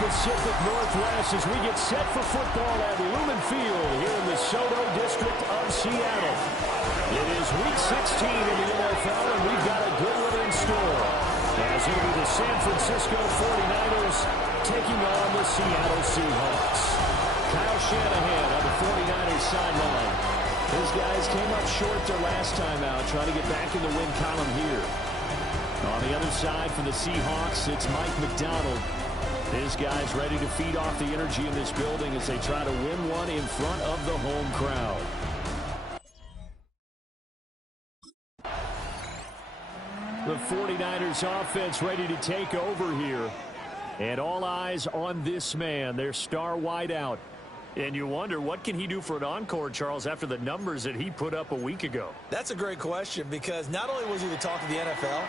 Pacific Northwest as we get set for football at Lumen Field here in the Soto District of Seattle. It is Week 16 in the NFL, and we've got a good one in store. As it'll be the San Francisco 49ers taking on the Seattle Seahawks. Kyle Shanahan on the 49ers sideline. His guys came up short their last time out, trying to get back in the win column here. On the other side for the Seahawks, it's Mike McDonald. His guys ready to feed off the energy in this building as they try to win one in front of the home crowd. The 49ers offense ready to take over here. And all eyes on this man, their star wideout. And you wonder, what can he do for an encore, Charles, after the numbers that he put up a week ago? That's a great question, because not only was he the talk of the NFL,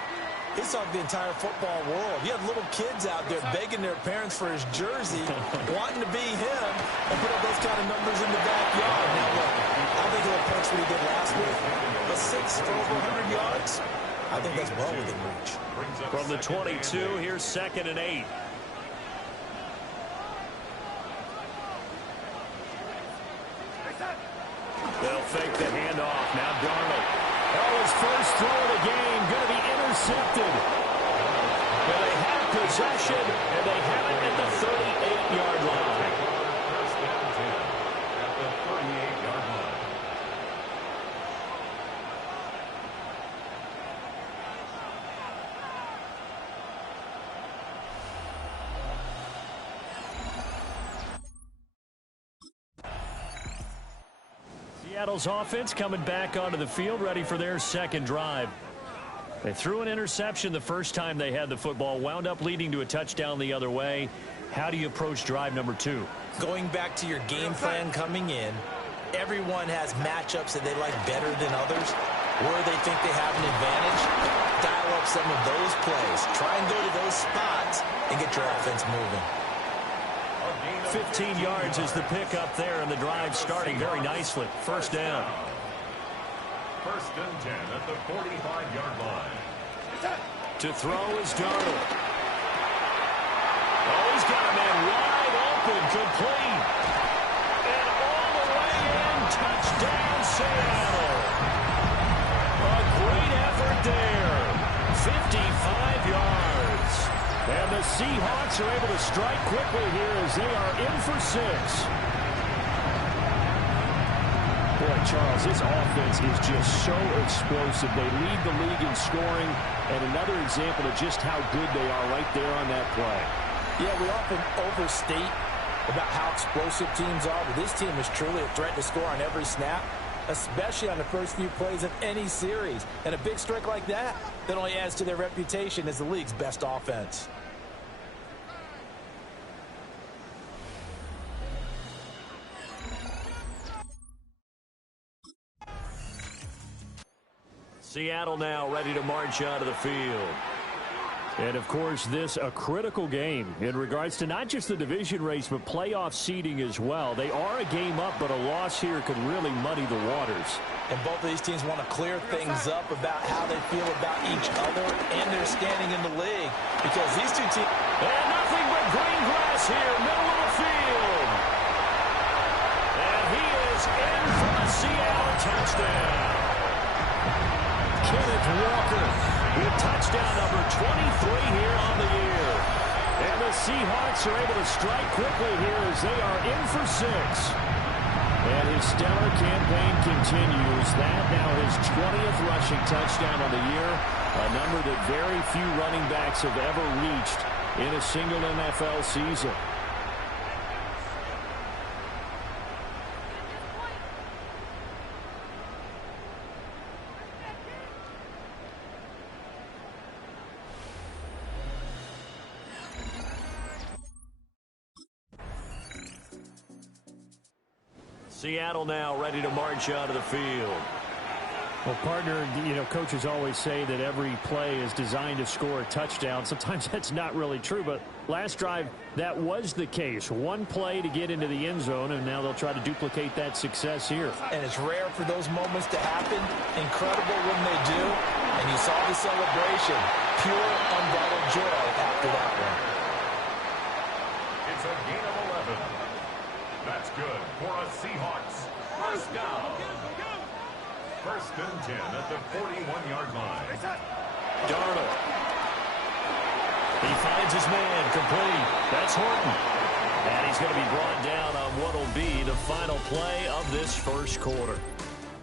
he's talking the entire football world. You have little kids out there begging their parents for his jersey, wanting to be him, and put up those kind of numbers in the backyard. Now, look, I think he'll approach what he did last week. A 6 for over 100 yards, I think that's well within reach. From the 22, here's 2nd and 8. They'll fake the handoff. Now Darnold. His first throw of the game going to be intercepted. But they have possession, and they have it at the 38-yard line. First down 10 at the 38-yard line. Seattle's offense coming back onto the field, ready for their second drive. They threw an interception the first time they had the football, wound up leading to a touchdown the other way. How do you approach drive number 2? Going back to your game plan coming in, everyone has matchups that they like better than others, where they think they have an advantage. Dial up some of those plays. Try and go to those spots and get your offense moving. 15 yards is the pickup there, and the drive starting very nicely. First down. First and 10 at the 45-yard line. To throw is Darnold. Oh, he's got a man wide open, complete. And all the way in, touchdown Seattle. A great effort there. 55 yards. And the Seahawks are able to strike quickly here as they are in for 6. Boy, Charles, this offense is just so explosive. They lead the league in scoring, and another example of just how good they are right there on that play. Yeah, we often overstate about how explosive teams are, but this team is truly a threat to score on every snap, especially on the first few plays of any series. And a big streak like that only adds to their reputation as the league's best offense. Seattle now ready to march onto the field. And, of course, this a critical game in regards to not just the division race, but playoff seeding as well. They are a game up, but a loss here could really muddy the waters. And both of these teams want to clear things up about how they feel about each other and their standing in the league. Because these two teams... And nothing but green grass here, middle of the field. And he is in for the Seattle touchdown. Kenneth Walker with touchdown number 23 here on the year. And the Seahawks are able to strike quickly here as they are in for 6. And his stellar campaign continues. That now his 20th rushing touchdown on the year, a number that very few running backs have ever reached in a single NFL season. Seattle now ready to march onto the field. Well, partner, coaches always say that every play is designed to score a touchdown. Sometimes that's not really true, but last drive, that was the case. One play to get into the end zone, and now they'll try to duplicate that success here. And it's rare for those moments to happen. Incredible when they do. And you saw the celebration. Pure, unbridled joy after that one. It's a gain of 11. That's good for a Seahawks first down. First and 10 at the 41-yard line. Darnold. He finds his man complete. That's Horton. And he's going to be brought down on what will be the final play of this first quarter.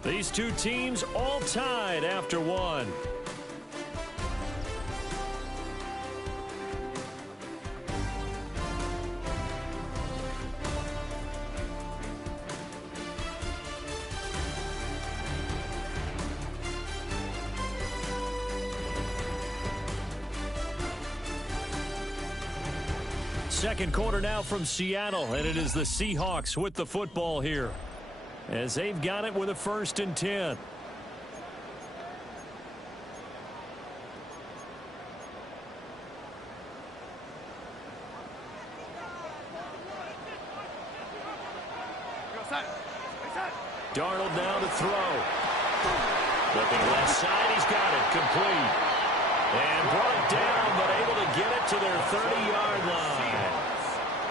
These two teams all tied after one. Second quarter now from Seattle, and it is the Seahawks with the football here as they've got it with a 1st and 10. Darnold now to throw. Looking left side, he's got it complete. And brought down, but able to get it to their 30-yard line.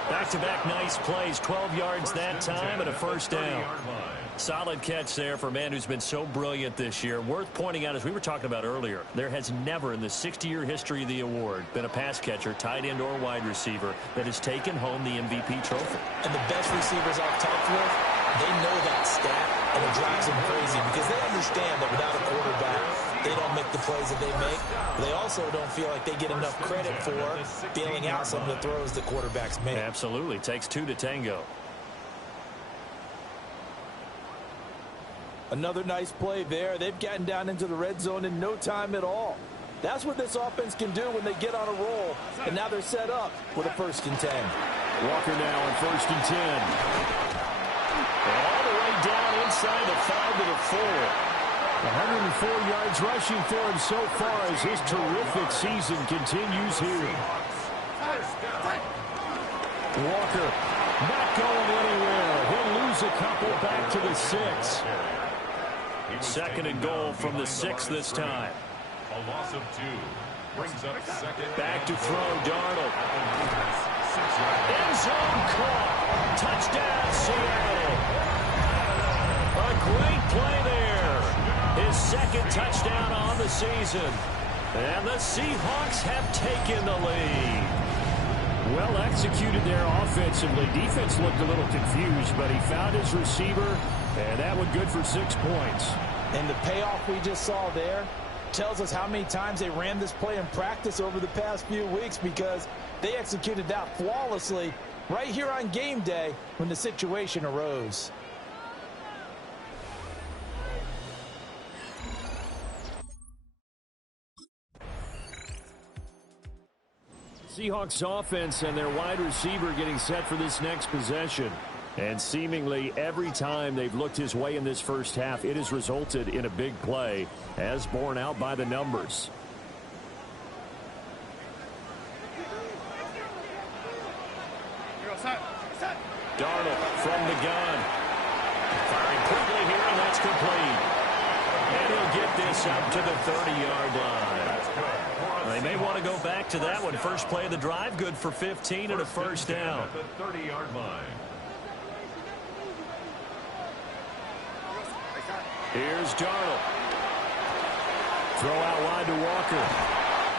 Back-to-back nice plays, 12 yards that time and a first down. Solid catch there for a man who's been so brilliant this year. Worth pointing out, as we were talking about earlier, there has never in the 60-year history of the award been a pass catcher, tight end, or wide receiver that has taken home the MVP trophy. And the best receivers I've talked with, they know that stat, and it drives them crazy because they understand that without a quarterback, they don't make the plays that they make. They also don't feel like they get enough credit for bailing out some of the throws that quarterbacks make. Absolutely. Takes two to tango. Another nice play there. They've gotten down into the red zone in no time at all. That's what this offense can do when they get on a roll. And now they're set up with a 1st and 10. Walker now on 1st and 10. And all the way down inside the 5 to the 4. 104 yards rushing for him so far as his terrific season continues here. Walker not going anywhere. He'll lose a couple back to the 6. 2nd and goal from the 6 this time. A loss of 2. Brings up 2nd. Back to throw, Darnold. End zone caught. Touchdown, Seattle. A great play there. His 2nd touchdown on the season. And the Seahawks have taken the lead. Well executed there offensively. Defense looked a little confused, but he found his receiver And that one good for 6 points. And the payoff we just saw there tells us how many times they ran this play in practice over the past few weeks, because they executed that flawlessly right here on game day when the situation arose. Seahawks offense and their wide receiver getting set for this next possession. And seemingly every time they've looked his way in this first half, it has resulted in a big play, as borne out by the numbers. Darnold from the gun. Firing quickly here, and that's complete. And he'll get this up to the 30-yard line. They may want to go back to that one. First play of the drive, good for 15 and a first down. At the 30-yard line. Here's Darnold. Throw out wide to Walker.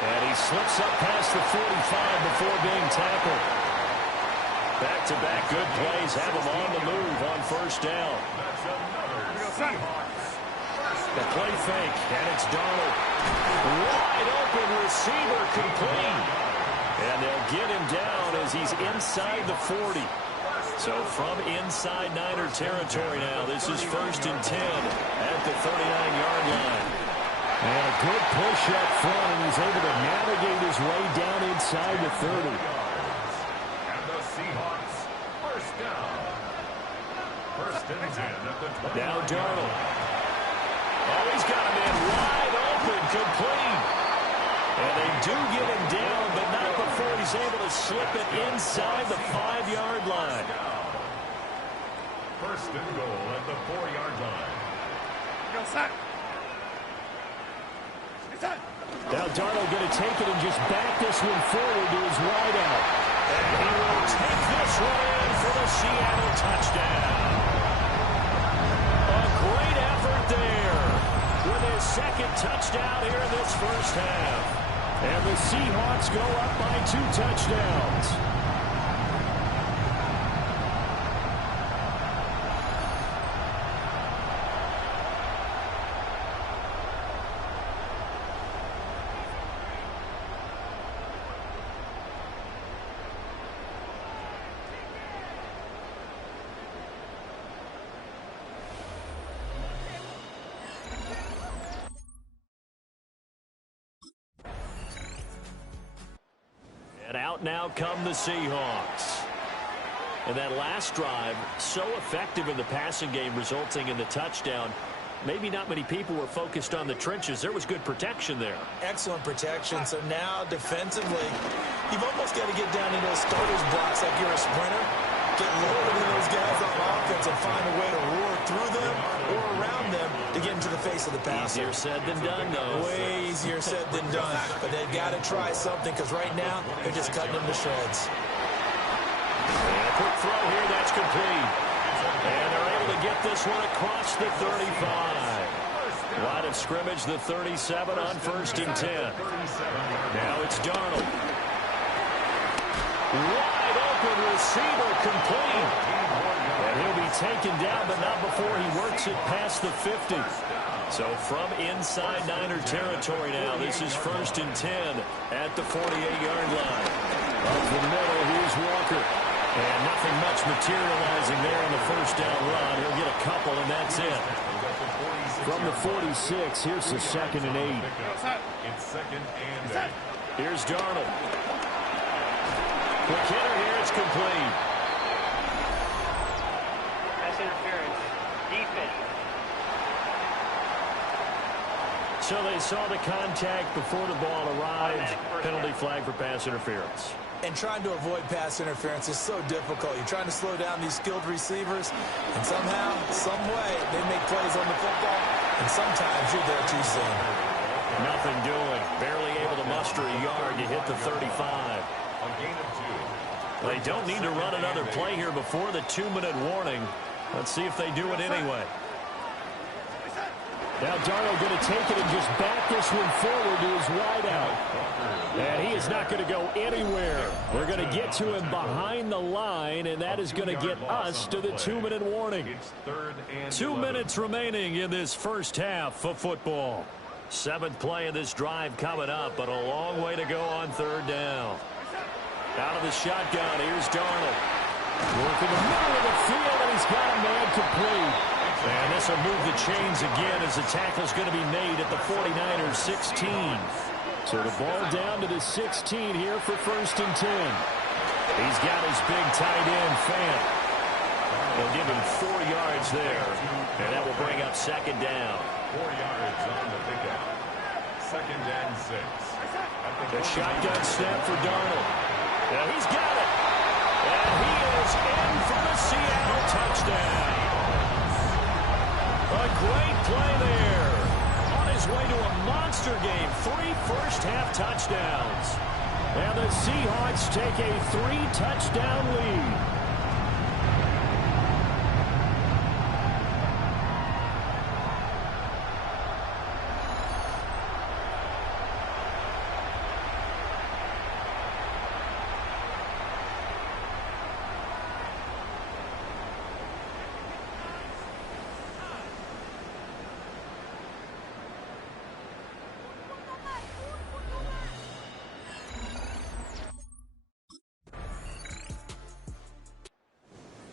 And he slips up past the 45 before being tackled. Back-to-back good plays have him on the move on first down. That's another Seahawks. The play fake, and it's Darnold. Wide open receiver complete. And they'll get him down as he's inside the 40. So from inside Niner territory now, this is 1st and 10 at the 39-yard line. And a good push up front, and he's able to navigate his way down inside the 30. And the Seahawks, first down. 1st and 10 at the 20. Now Darnold. Oh, he's got him in wide open, complete. And they do get him down, but not before he's able to slip it inside the 5-yard line. 1st and goal at the 4-yard line. Now Darnold going to take it and just back this one forward to his wideout. And he will take this one in for the Seattle touchdown. A great effort there with his 2nd touchdown here in this first half. And the Seahawks go up by 2 touchdowns. And out now come the Seahawks. And that last drive, so effective in the passing game, resulting in the touchdown. Maybe not many people were focused on the trenches. There was good protection there. Excellent protection. So now defensively, you've almost got to get down into those starters blocks like you're a sprinter. Get lower than those guys on offense and find a way to roar through them or around them to get into the face of the passer. Easier said than done, though. Way easier said than done. But they've got to try something, because right now they're just cutting them to shreds. And a quick throw here, that's complete. And they're able to get this one across the 35. Line of scrimmage, the 37 on 1st and 10. Now it's Darnold. Wide open receiver complete. And he'll be taken down, but not before he works it past the 50. So from inside Niner territory now, this is 1st and 10 at the 48-yard line. Up the middle, here's Walker. And nothing much materializing there on the first down run. He'll get a couple, and that's it. From the 46, here's the 2nd and 8. It's 2nd and 8. Here's Darnold. Quick hitter here, it's complete. That's interference. Defense. So they saw the contact before the ball arrived. Penalty flag for pass interference. And trying to avoid pass interference is so difficult. You're trying to slow down these skilled receivers, and somehow, some way, they make plays on the football, and sometimes you're there too soon. Nothing doing. Barely able to muster a yard to hit the 35. A gain of 2. They don't need to run another play here before the 2-minute warning. Let's see if they do it anyway. Now Darnold going to take it and just back this one forward to his wide out. And he is not going to go anywhere. We're going to get to him behind the line, and that is going to get us to the 2-minute warning. 2 minutes remaining in this first half of football. 7th play of this drive coming up, but a long way to go on 3rd down. Out of the shotgun, here's Darnold. Working the middle of the field, and he's got a man complete. And this will move the chains again as the tackle's going to be made at the 49ers 16. So the ball down to the 16 here for 1st and 10. He's got his big tight end, Fant. They'll give him 4 yards there, and that will bring up 2nd down. 4 yards on the pickup. 2nd and 6. The shotgun snap for Darnold. Yeah, he's got it. And he is in for the Seattle touchdown. A great play there. On his way to a monster game. 3 first-half touchdowns. And the Seahawks take a 3-touchdown lead.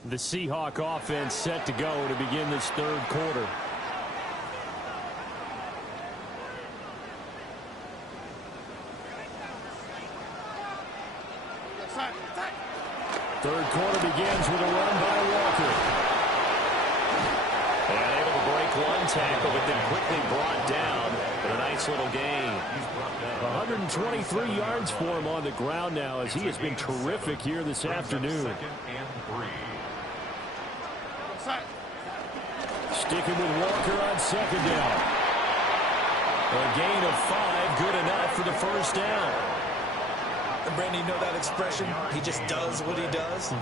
The Seahawk offense set to go to begin this 3rd quarter. Third quarter begins with a run by Walker. And able to break one tackle, but then quickly brought down for a nice little gain. 123 yards for him on the ground now as he has been terrific here this afternoon. Sticking with Walker on 2nd down. A gain of 5, good enough for the 1st down. And Brandon, you know that expression? He just does what he does.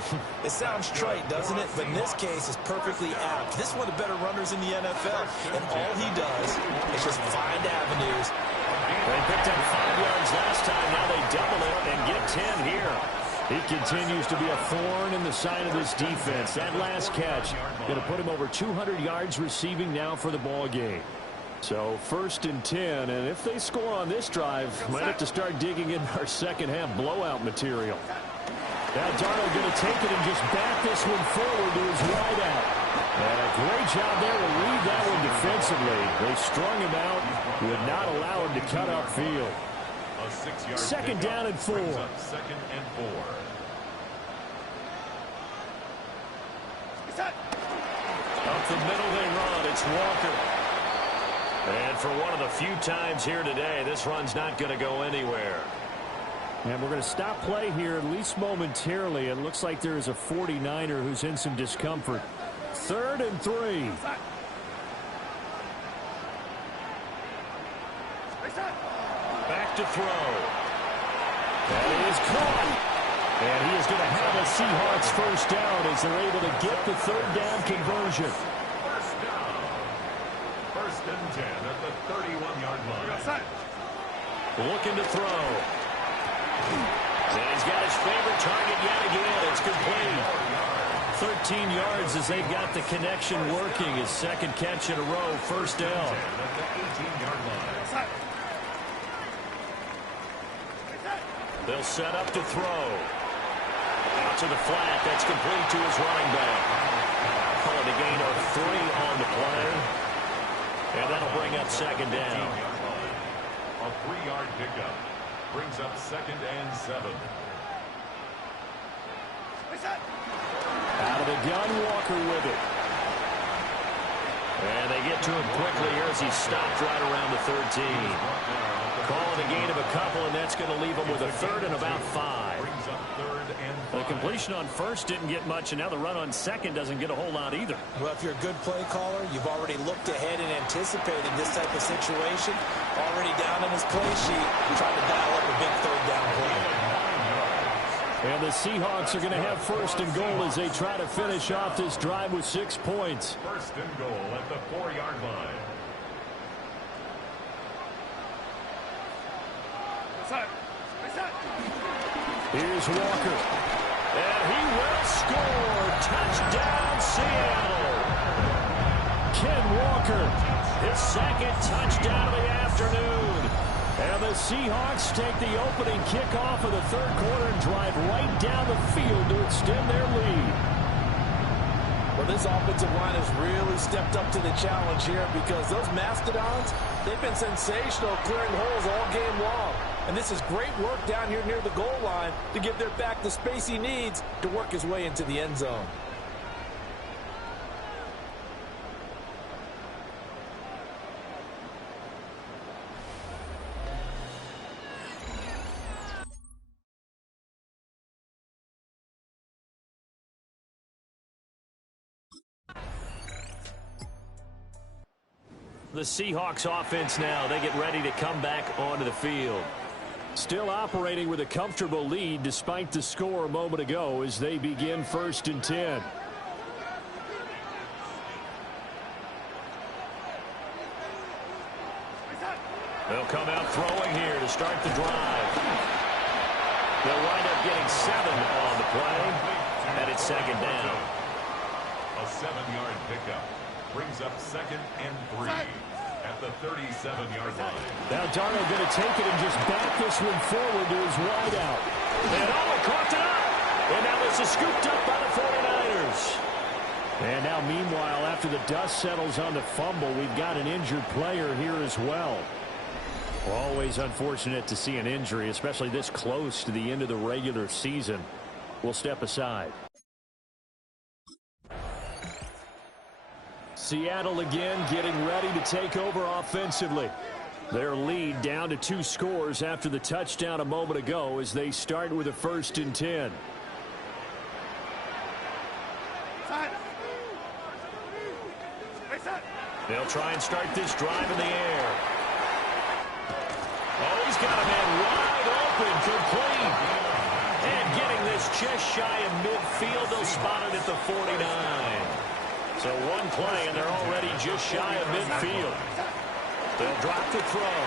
It sounds trite, doesn't it? But in this case, it's perfectly apt. This is one of the better runners in the NFL. And all he does is just find avenues. They picked up 5 yards last time. Now they double it and get 10 here. He continues to be a thorn in the side of this defense. That last catch going to put him over 200 yards receiving now for the ball game. So 1st and 10, and if they score on this drive, might have to start digging in our second-half blowout material. Now Darnold going to take it and just back this one forward to his wide out. And a great job there to read that one defensively. They strung him out, would not allow him to cut upfield. 2nd down and 4. 2nd and 4. Up the middle they run. It's Walker. And for one of the few times here today, this run's not going to go anywhere. And we're going to stop play here, at least momentarily. It looks like there is a 49er who's in some discomfort. 3rd and 3. Back to throw. That is caught. And he is going to have a Seahawks 1st down as they're able to get the 3rd down conversion. 1st down. 1st and 10 at the 31-yard line. Looking to throw. And he's got his favorite target yet again. It's complete. 13 yards as they've got the connection working. His 2nd catch in a row. 1st down. At the 18-yard line. They'll set up to throw. Out to the flat. That's complete to his running back. Calling a gain of 3 on the play. And that'll bring up 2nd down. A 3-yard pickup. Brings up 2nd and 7. Out of the gun, Walker with it. And they get to him quickly here as he stopped right around the 13. Calling a gain of a couple, and that's going to leave him with a 3rd and about 5. Brings up 3rd and 5. The completion on 1st didn't get much, and now the run on 2nd doesn't get a whole lot either. Well, if you're a good play caller, you've already looked ahead and anticipated this type of situation. Already down in his play sheet, trying to dial up a big 3rd down play. And the Seahawks are going to have 1st and goal as they try to finish off this drive with 6 points. 1st and goal at the 4-yard line. Here's Walker. And he will score. Touchdown, Seattle. Ken Walker, his second touchdown of the afternoon. And the Seahawks take the opening kickoff of the third quarter and drive right down the field to extend their lead. Well, this offensive line has really stepped up to the challenge here because those Mastodons, they've been sensational clearing holes all game long. And this is great work down here near the goal line to give their back the space he needs to work his way into the end zone. The Seahawks offense now, they get ready to come back onto the field. Still operating with a comfortable lead despite the score a moment ago as they begin 1st and 10. They'll come out throwing here to start the drive. They'll wind up getting 7 on the play, and it's 2nd down. A 7-yard pickup brings up 2nd and 3 at the 37-yard line. Now Darnold going to take it and just back this one forward to his wideout. And caught it up. And now this is scooped up by the 49ers. And now meanwhile, after the dust settles on the fumble, we've got an injured player here as well. Always unfortunate to see an injury, especially this close to the end of the regular season. We'll step aside. Seattle again getting ready to take over offensively. Their lead down to 2 scores after the touchdown a moment ago as they start with a 1st and 10. They'll try and start this drive in the air. Oh, he's got a man wide open, complete. And getting this just shy of midfield, they'll spot it at the 49. So one play, and they're already just shy of midfield. They'll drop the throw.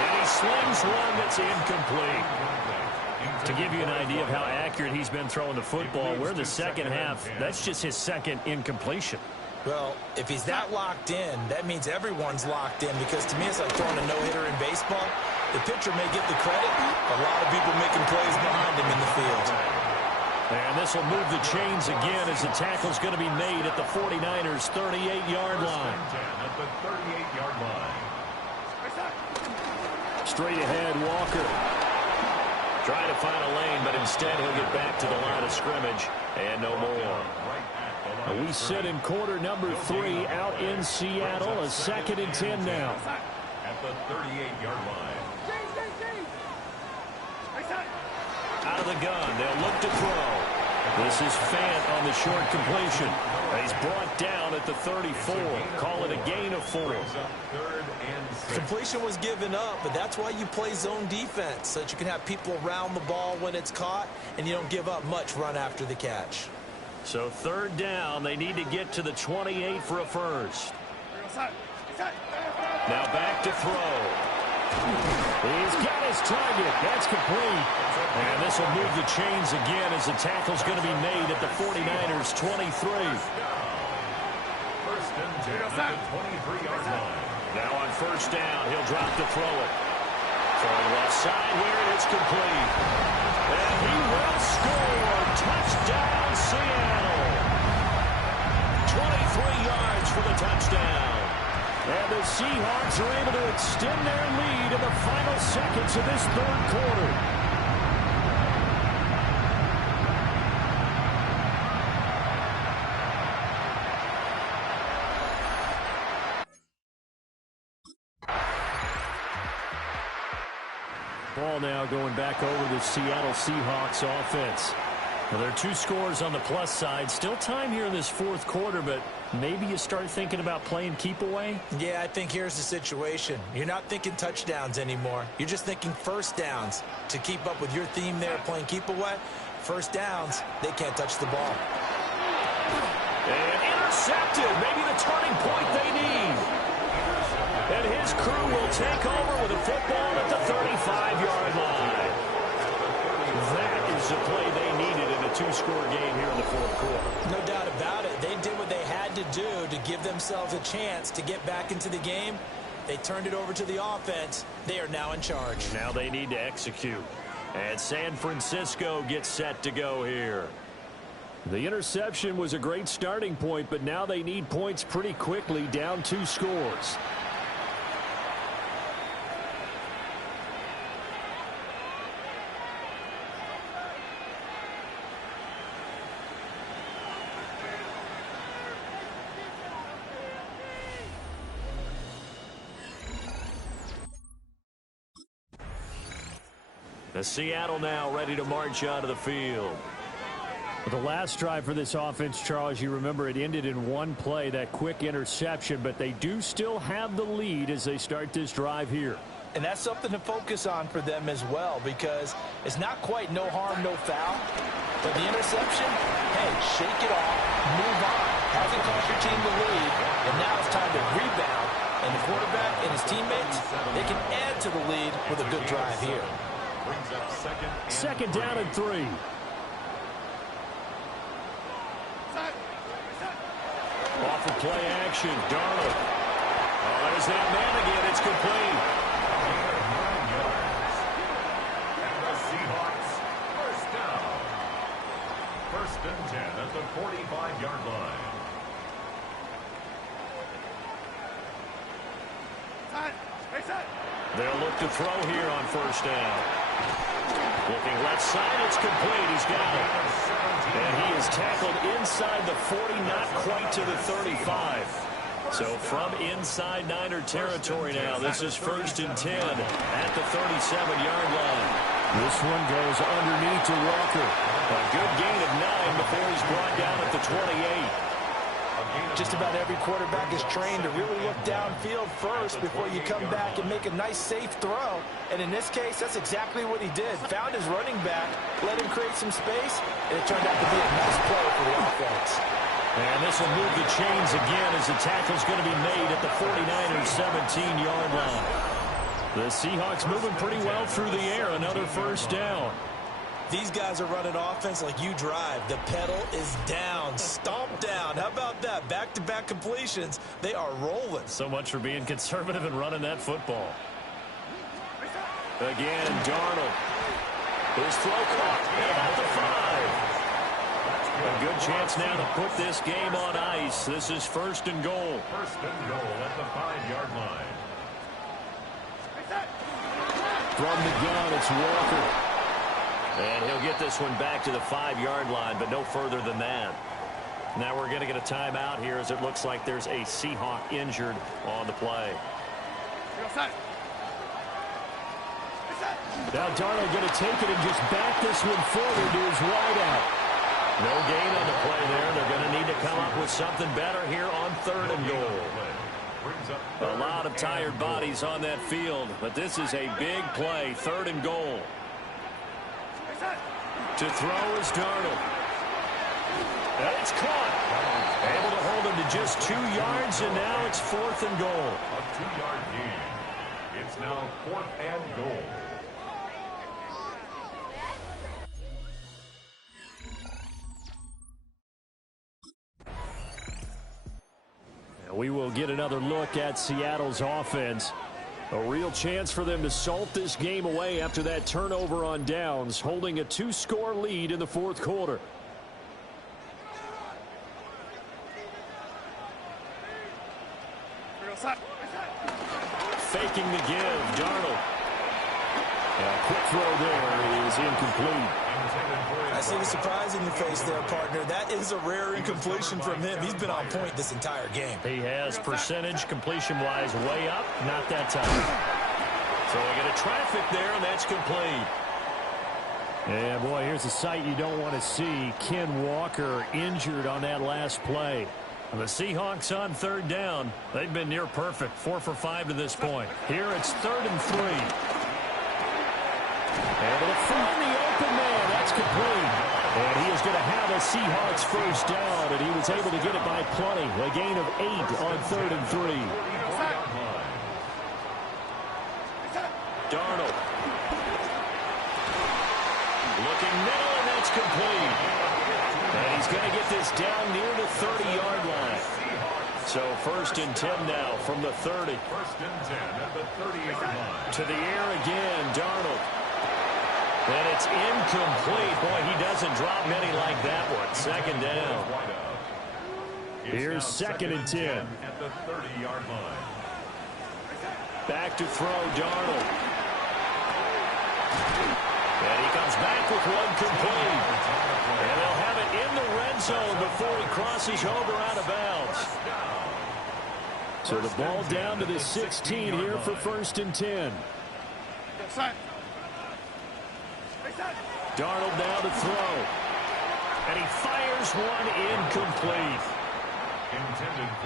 And he slings one that's incomplete. To give you an idea of how accurate he's been throwing the football, we're in the second half. That's just his second incompletion. Well, if he's that locked in, that means everyone's locked in because to me it's like throwing a no-hitter in baseball. The pitcher may get the credit. A lot of people making plays behind him in the field. And this will move the chains again as the tackle's going to be made at the 49ers' 38-yard line. At the 38-yard line. Straight ahead, Walker. Trying to find a lane, but instead he'll get back to the line of scrimmage. And no more. We sit in quarter number 3 out in Seattle. A 2nd and 10 now. At the 38-yard line. Out of the gun, they'll look to throw. This is Fant on the short completion. He's brought down at the 34. Call it a gain of 4. Completion was given up, but that's why you play zone defense, so that you can have people around the ball when it's caught, and you don't give up much run after the catch. So 3rd down, they need to get to the 28 for a first. Now back to throw. He's got his target. That's complete. And this will move the chains again as the tackle's going to be made at the 49ers' 23. First and 10 at the 23-yard line. Now on 1st down, he'll drop to throw it. Throwing left side here, and it's complete. And he will score. Touchdown, Seattle. 23 yards for the touchdown. And the Seahawks are able to extend their lead in the final seconds of this 3rd quarter. Ball now going back over the Seattle Seahawks offense. Well, there are 2 scores on the plus side. Still time here in this 4th quarter, but maybe you start thinking about playing keep away? Yeah, I think here's the situation. You're not thinking touchdowns anymore. You're just thinking 1st downs. To keep up with your theme there, playing keep away, 1st downs, they can't touch the ball. And intercepted. Maybe the turning point they need. And his crew will take over with a football at the 35-yard line. That is the play they needed in a two-score game here in the fourth quarter. No doubt about it. They did what they had to do to give themselves a chance to get back into the game. They turned it over to the offense. They are now in charge. Now they need to execute. And San Francisco gets set to go here. The interception was a great starting point, but now they need points pretty quickly, down 2 scores. The Seattle now ready to march onto the field. The last drive for this offense, Charles, you remember it ended in one play, that quick interception, but they do still have the lead as they start this drive here. And that's something to focus on for them as well, because it's not quite no harm, no foul. But the interception, hey, shake it off, move on. Hasn't cost your team the lead, and now it's time to rebound. And the quarterback and his teammates, they can add to the lead with a good drive here. Brings up second down and 3. Off of play action, Darnold. Oh, there's that man again. It's complete. And the Seahawks, first down. 1st and 10 at the 45-yard line. They'll look to throw here on 1st down. Looking left side, it's complete. He's got it. And he is tackled inside the 40, not quite to the 35. So from inside Niner territory now, this is 1st and 10 at the 37-yard line. This one goes underneath to Walker. A good gain of 9 before he's brought down at the 28. Just about every quarterback is trained to really look downfield first before you come back and make a nice, safe throw. And in this case, that's exactly what he did. Found his running back, let him create some space, and it turned out to be a nice play for the offense. And this will move the chains again as the tackle's going to be made at the 49ers' 17-yard line. The Seahawks moving pretty well through the air. Another 1st down. These guys are running offense like you drive. The pedal is down, stomped down. How about that? Back-to-back completions. They are rolling. So much for being conservative and running that football. Again, Darnold. His throw caught at the 5. A good chance now to put this game on ice. This is 1st and goal. 1st and goal at the 5-yard line. From the gun, it's Walker. And he'll get this one back to the 5-yard line, but no further than that. Now we're going to get a timeout here as it looks like there's a Seahawk injured on the play. Now Darnold going to take it and just back this one forward to his wideout. No gain on the play there. They're going to need to come up with something better here on 3rd and goal. A lot of tired bodies on that field, but this is a big play, 3rd and goal. To throw is Darnold. And it's caught. Able to hold him to just 2 yards, and now it's 4th and goal. A 2-yard gain. It's now 4th and goal. We will get another look at Seattle's offense. A real chance for them to salt this game away after that turnover on downs, holding a 2-score lead in the 4th quarter. Faking the give, Darnold. A quick throw there is incomplete. I see the surprise in your face there, partner. That is a rare incompletion from him. He's been on point this entire game. He has percentage completion-wise way up, not that time. So they get a traffic there, and that's complete. Yeah, boy, here's a sight you don't want to see. Ken Walker injured on that last play. And the Seahawks on 3rd down. They've been near perfect, 4 for 5 to this point. Here it's 3rd and 3. Able to find the open man. That's complete. And he is going to have a Seahawks 1st down, and he was able to get it by plenty. A gain of 8 on 3rd and 3. Darnold. Looking middle, and that's complete. And he's going to get this down near the 30-yard line. So 1st and 10 now from the 30. 1st and 10 at the 30-yard line. To the air again, Darnold. And it's incomplete. Boy, he doesn't drop many like that one. 2nd down. Here's 2nd and 10. At the 30-yard line. Back to throw, Darnold. And he comes back with one complete. And they'll have it in the red zone before he crosses over out of bounds. So the ball down to the 16 here for 1st and 10. Darnold now to throw. And he fires one incomplete.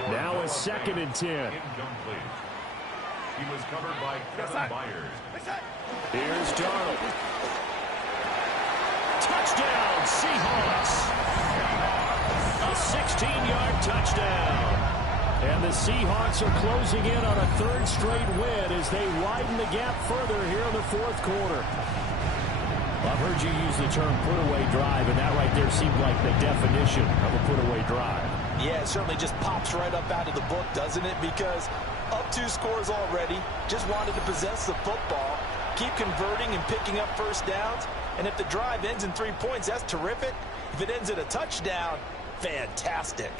Now a 2nd and 10. Incomplete. He was covered by Kevin Byers. Here's Darnold. Touchdown, Seahawks. A 16-yard touchdown. And the Seahawks are closing in on a 3rd straight win as they widen the gap further here in the 4th quarter. I've heard you use the term put-away drive, and that right there seemed like the definition of a put-away drive. Yeah, it certainly just pops right up out of the book, doesn't it? Because up 2 scores already, just wanted to possess the football, keep converting and picking up 1st downs. And if the drive ends in 3 points, that's terrific. If it ends in a touchdown, fantastic.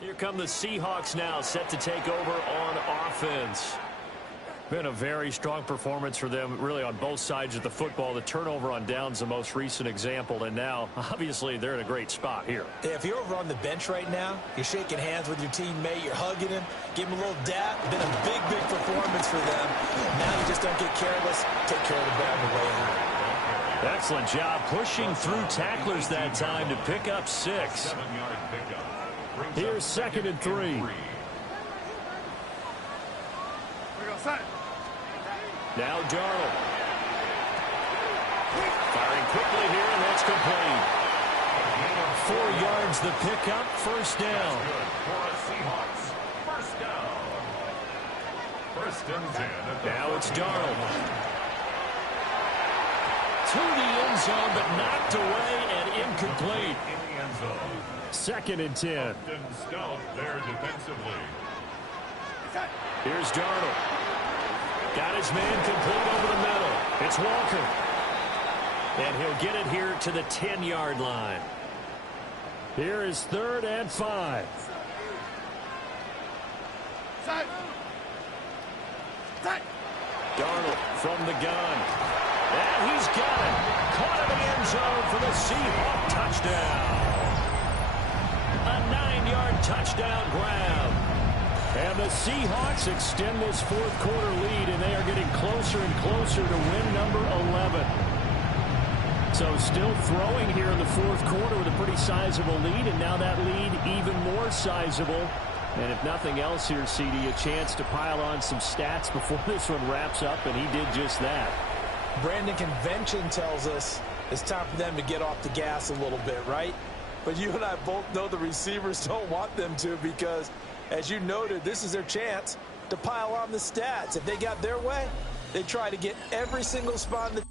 Here come the Seahawks now, set to take over on offense. Been a very strong performance for them, really, on both sides of the football. The turnover on downs, the most recent example, and now, obviously, they're in a great spot here. Yeah, if you're over on the bench right now, you're shaking hands with your teammate, you're hugging him, give him a little dap. Been a big, big performance for them. Now you just don't get careless. Take care of the ball on the way out. Excellent job pushing through tacklers that time to pick up 6. 7-yard pickup. Here's 2nd and 3. Now Darnold. Firing quickly here, and that's complete. 4 yards the pickup, 1st down. For a Seahawks. 1st down. 1st and 10. Now it's Darnold. To the end zone, but knocked away and incomplete. In the end zone. 2nd and 10. Stout there defensively. Here's Darnold. Got his man complete over the middle. It's Walker. And he'll get it here to the 10-yard line. Here is 3rd and 5. Darnold from the gun. And he's got it. Caught in the end zone for the Seahawks touchdown. A 9-yard touchdown grab. And the Seahawks extend this 4th quarter lead, and they are getting closer and closer to win number 11. So still throwing here in the 4th quarter with a pretty sizable lead, and now that lead even more sizable. And if nothing else here, CD, a chance to pile on some stats before this one wraps up, and he did just that. Brandon, convention tells us it's time for them to get off the gas a little bit, right? But you and I both know the receivers don't want them to, because, as you noted, this is their chance to pile on the stats. If they got their way, they try to get every single spot in the...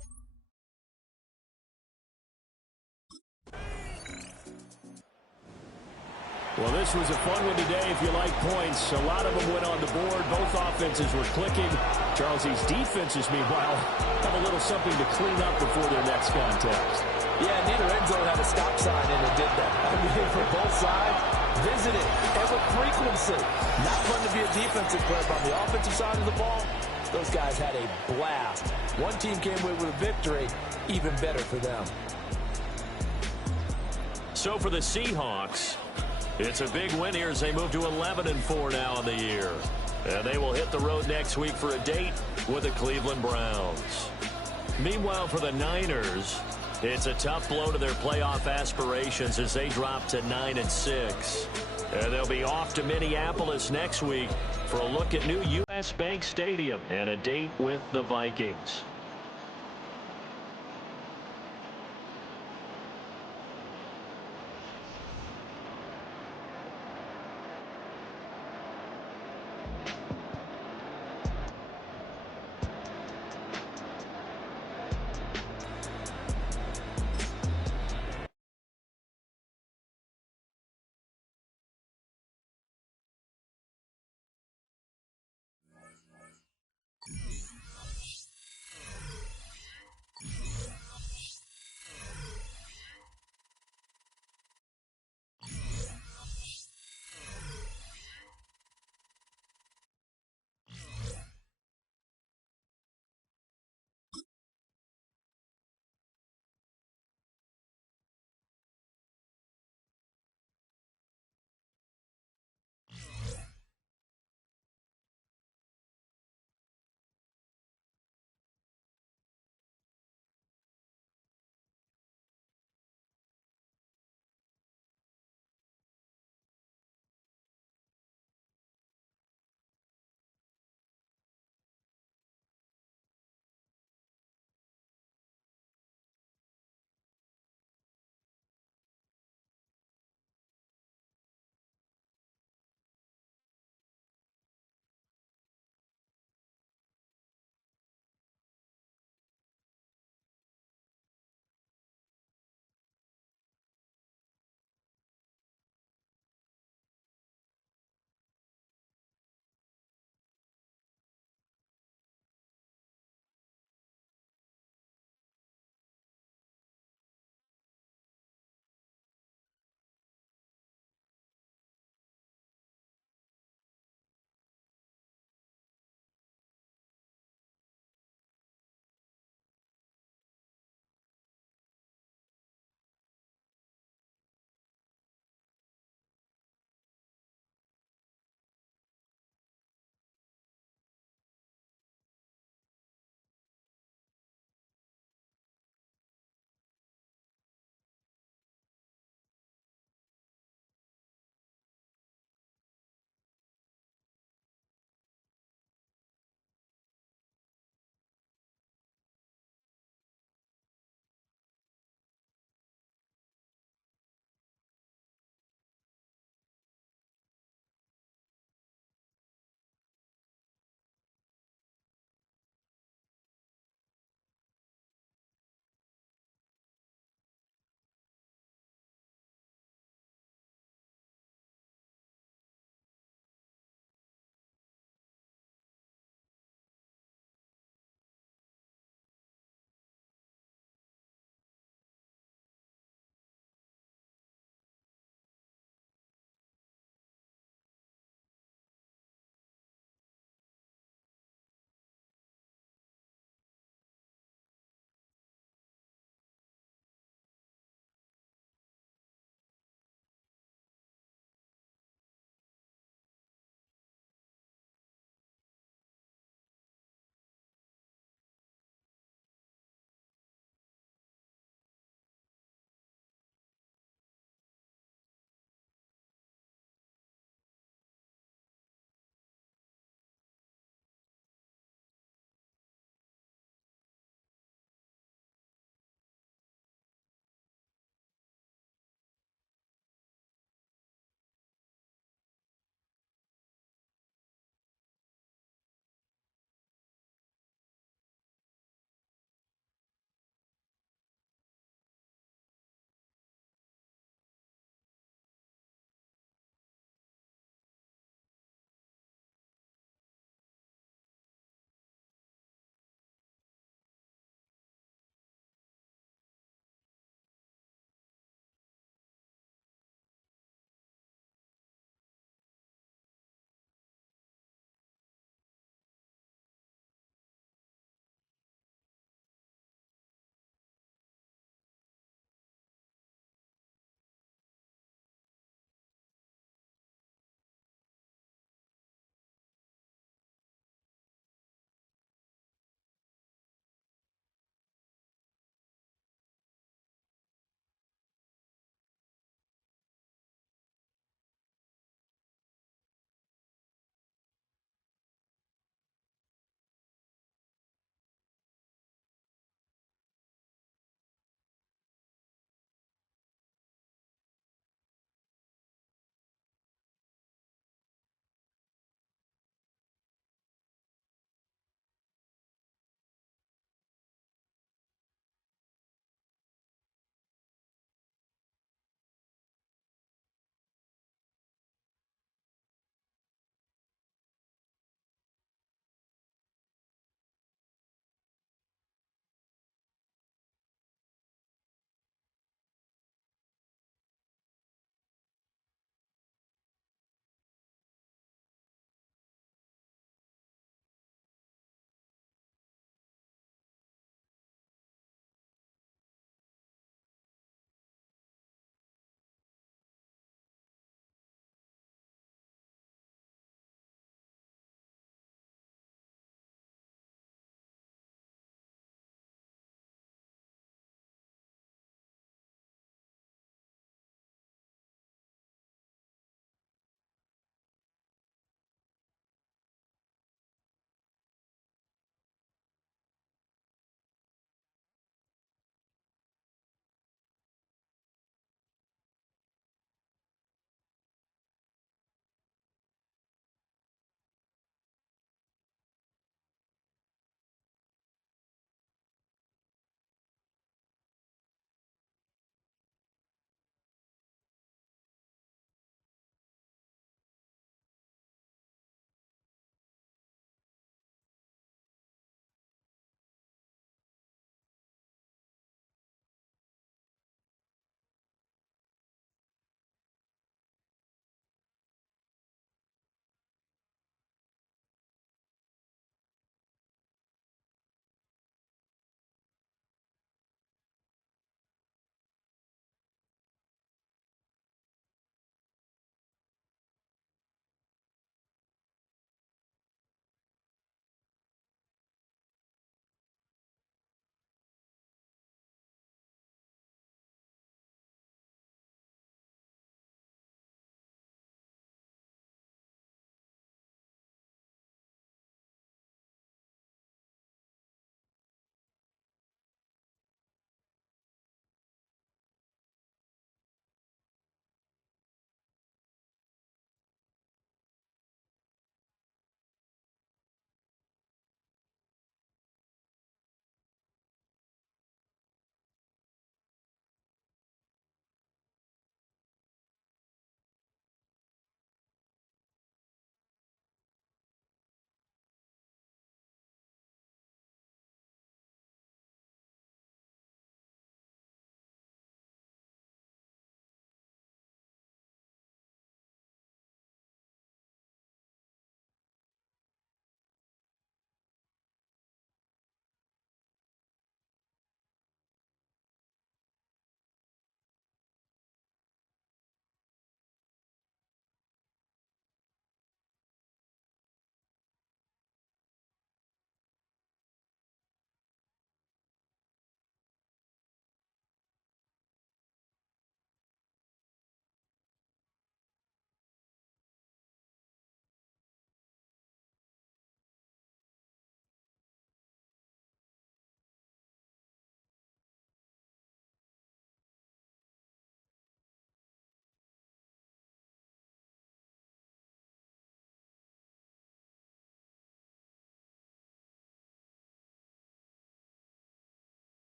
Well, this was a fun one today if you like points. A lot of them went on the board. Both offenses were clicking. Charles's defenses, meanwhile, have a little something to clean up before their next contest. Yeah, neither end zone had a stop sign, and it did that. I mean, for both sides, visit it, and with frequency. Not fun to be a defensive player, but on the offensive side of the ball, those guys had a blast. One team came away with a victory, even better for them. So for the Seahawks, it's a big win here as they move to 11-4 now in the year. And they will hit the road next week for a date with the Cleveland Browns. Meanwhile, for the Niners, it's a tough blow to their playoff aspirations as they drop to 9-6. And they'll be off to Minneapolis next week for a look at new U.S. Bank Stadium and a date with the Vikings.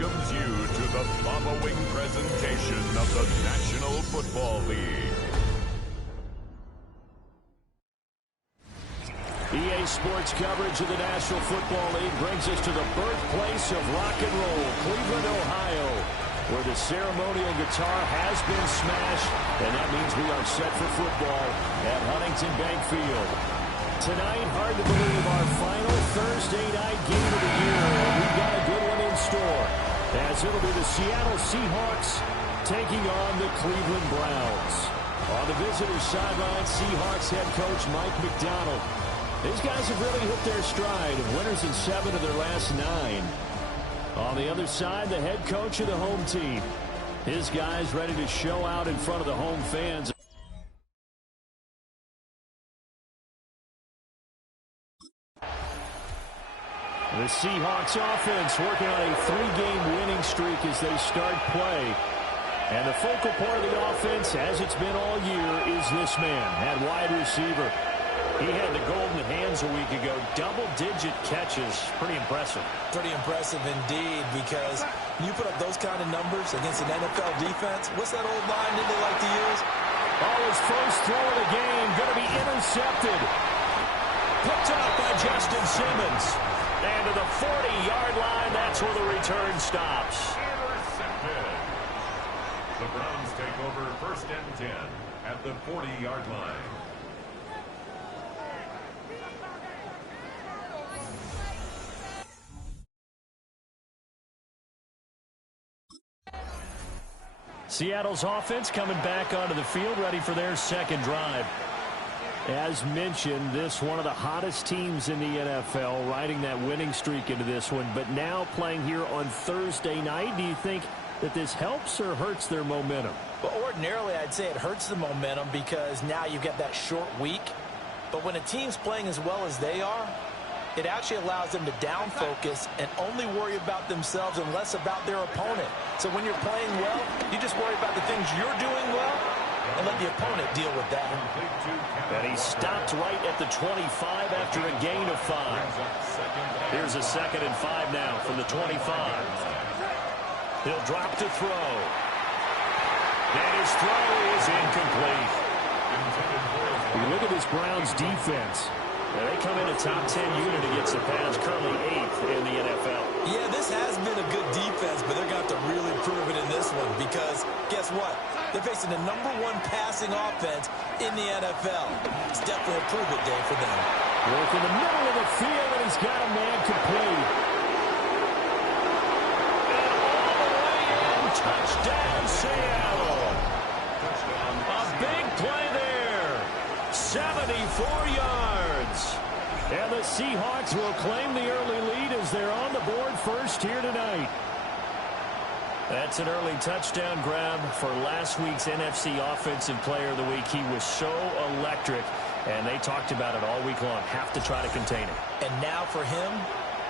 Welcomes you to the following presentation of the National Football League. EA Sports coverage of the National Football League brings us to the birthplace of rock and roll, Cleveland, Ohio, where the ceremonial guitar has been smashed, and that means we are set for football at Huntington Bank Field. Tonight, hard to believe, our final Thursday night game of the year, and we've got a good one in store, as it'll be the Seattle Seahawks taking on the Cleveland Browns. On the visitors' sideline, Seahawks head coach Mike McDonald. These guys have really hit their stride, winners in 7 of their last 9. On the other side, the head coach of the home team. His guys ready to show out in front of the home fans. The Seahawks offense working on a 3-game winning streak as they start play. And the focal part of the offense, as it's been all year, is this man at wide receiver. He had the golden hands a week ago. Double-digit catches. Pretty impressive. Pretty impressive indeed, because you put up those kind of numbers against an NFL defense. What's that old line that they like to use? Oh, his first throw of the game going to be intercepted. Picked up by Justin Simmons. And to the 40-yard line, that's where the return stops. Intercepted. The Browns take over 1st and 10 at the 40-yard line. Seattle's offense coming back onto the field, ready for their second drive. As mentioned, this one of the hottest teams in the NFL, riding that winning streak into this one, but now playing here on Thursday night. Do you think that this helps or hurts their momentum? Well, ordinarily, I'd say it hurts the momentum because now you've got that short week. But when a team's playing as well as they are, it actually allows them to down focus and only worry about themselves and less about their opponent. So when you're playing well, you just worry about the things you're doing well and let the opponent deal with that. And he stopped right at the 25 after a gain of 5. Here's a 2nd and 5 now from the 25. He'll drop to throw. And his throw is incomplete. You look at this Browns defense. Now they come in a top 10 unit against the pass, currently 8th in the NFL. Yeah, this has been a good defense, but they're going to have to really prove it in this one because guess what? They're facing the #1 passing offense in the NFL. It's definitely a prove-it day for them. Work in the middle of the field, and he's got a man complete. And all the way in, touchdown, Seattle. A big play there. 74 yards. And the Seahawks will claim the early lead as they're on the board first here tonight. That's an early touchdown grab for last week's NFC Offensive Player of the Week. He was so electric, and they talked about it all week long. Have to try to contain him. And now for him,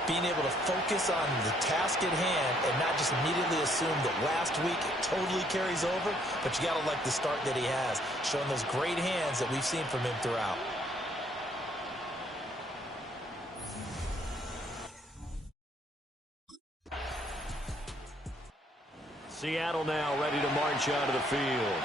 being able to focus on the task at hand and not just immediately assume that last week it totally carries over, but you got to like the start that he has, showing those great hands that we've seen from him throughout. Seattle now ready to march out of the field.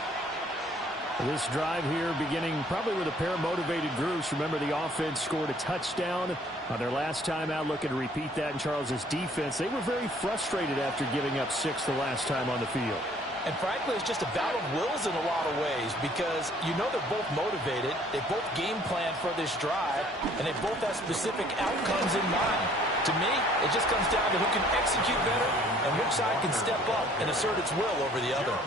This drive here beginning probably with a pair of motivated groups. Remember, the offense scored a touchdown on their last time out. Looking to repeat that in Charles' defense. They were very frustrated after giving up 6 the last time on the field. And frankly, it's just a battle of wills in a lot of ways because you know they're both motivated. They both game plan for this drive, and they both have specific outcomes in mind. To me, it just comes down to who can execute better and which side can step up and assert its will over the other.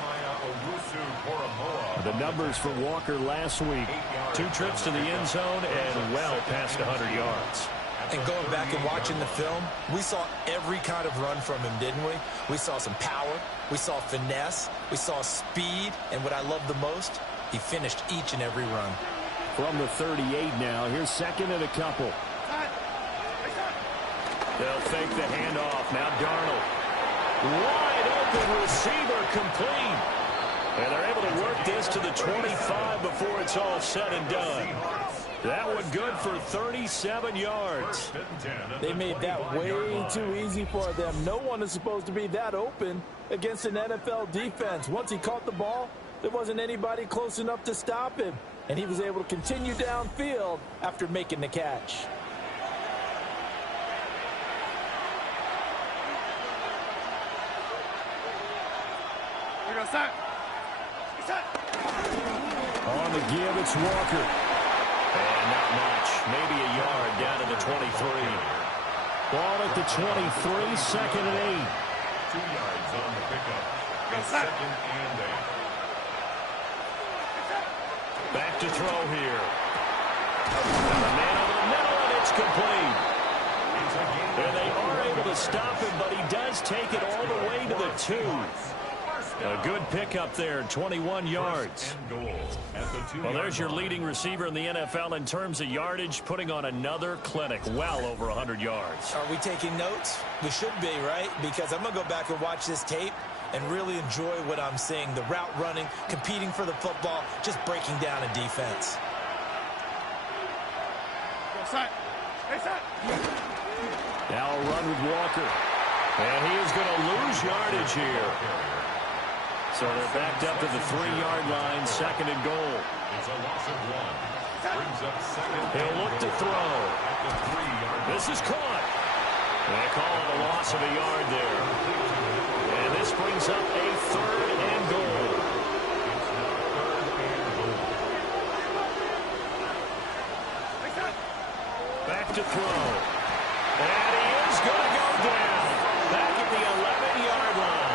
The numbers for Walker last week: 2 trips to the end zone and well past 100 yards. And going back and watching the film, we saw every kind of run from him, didn't we? We saw some power, we saw finesse, we saw speed, and what I love the most, he finished each and every run. From the 38 now, here's second and a couple. They'll fake the handoff. Now Darnold. Wide open receiver, complete. And they're able to work this to the 25 before it's all said and done. That one good for 37 yards. They made that way too easy for them. No one is supposed to be that open against an NFL defense. Once he caught the ball, there wasn't anybody close enough to stop him. And he was able to continue downfield after making the catch. On the give, it's Walker. And not much. Maybe a yard down to the 23. Ball at the 23, second and 8. 2 yards on the pickup. It's second and 8. Back to throw here. And the man over the middle, and it's complete. And they are able to stop him, but he does take it all the way to the 2. A good pickup there, 21 yards. Well, there's your leading receiver in the NFL in terms of yardage, putting on another clinic, well over 100 yards. Are we taking notes? We should be, right? Because I'm going to go back and watch this tape and really enjoy what I'm seeing. The route running, competing for the football, just breaking down a defense. Now a run with Walker. And he is going to lose yardage here. So they're backed up to the 3-yard line, second and goal. It's a loss of 1. Brings up second. He'll look to throw. This is caught. They call it a loss of a yard there. And this brings up a 3rd and goal. Back to throw. And he is going to go down. Back at the 11-yard line.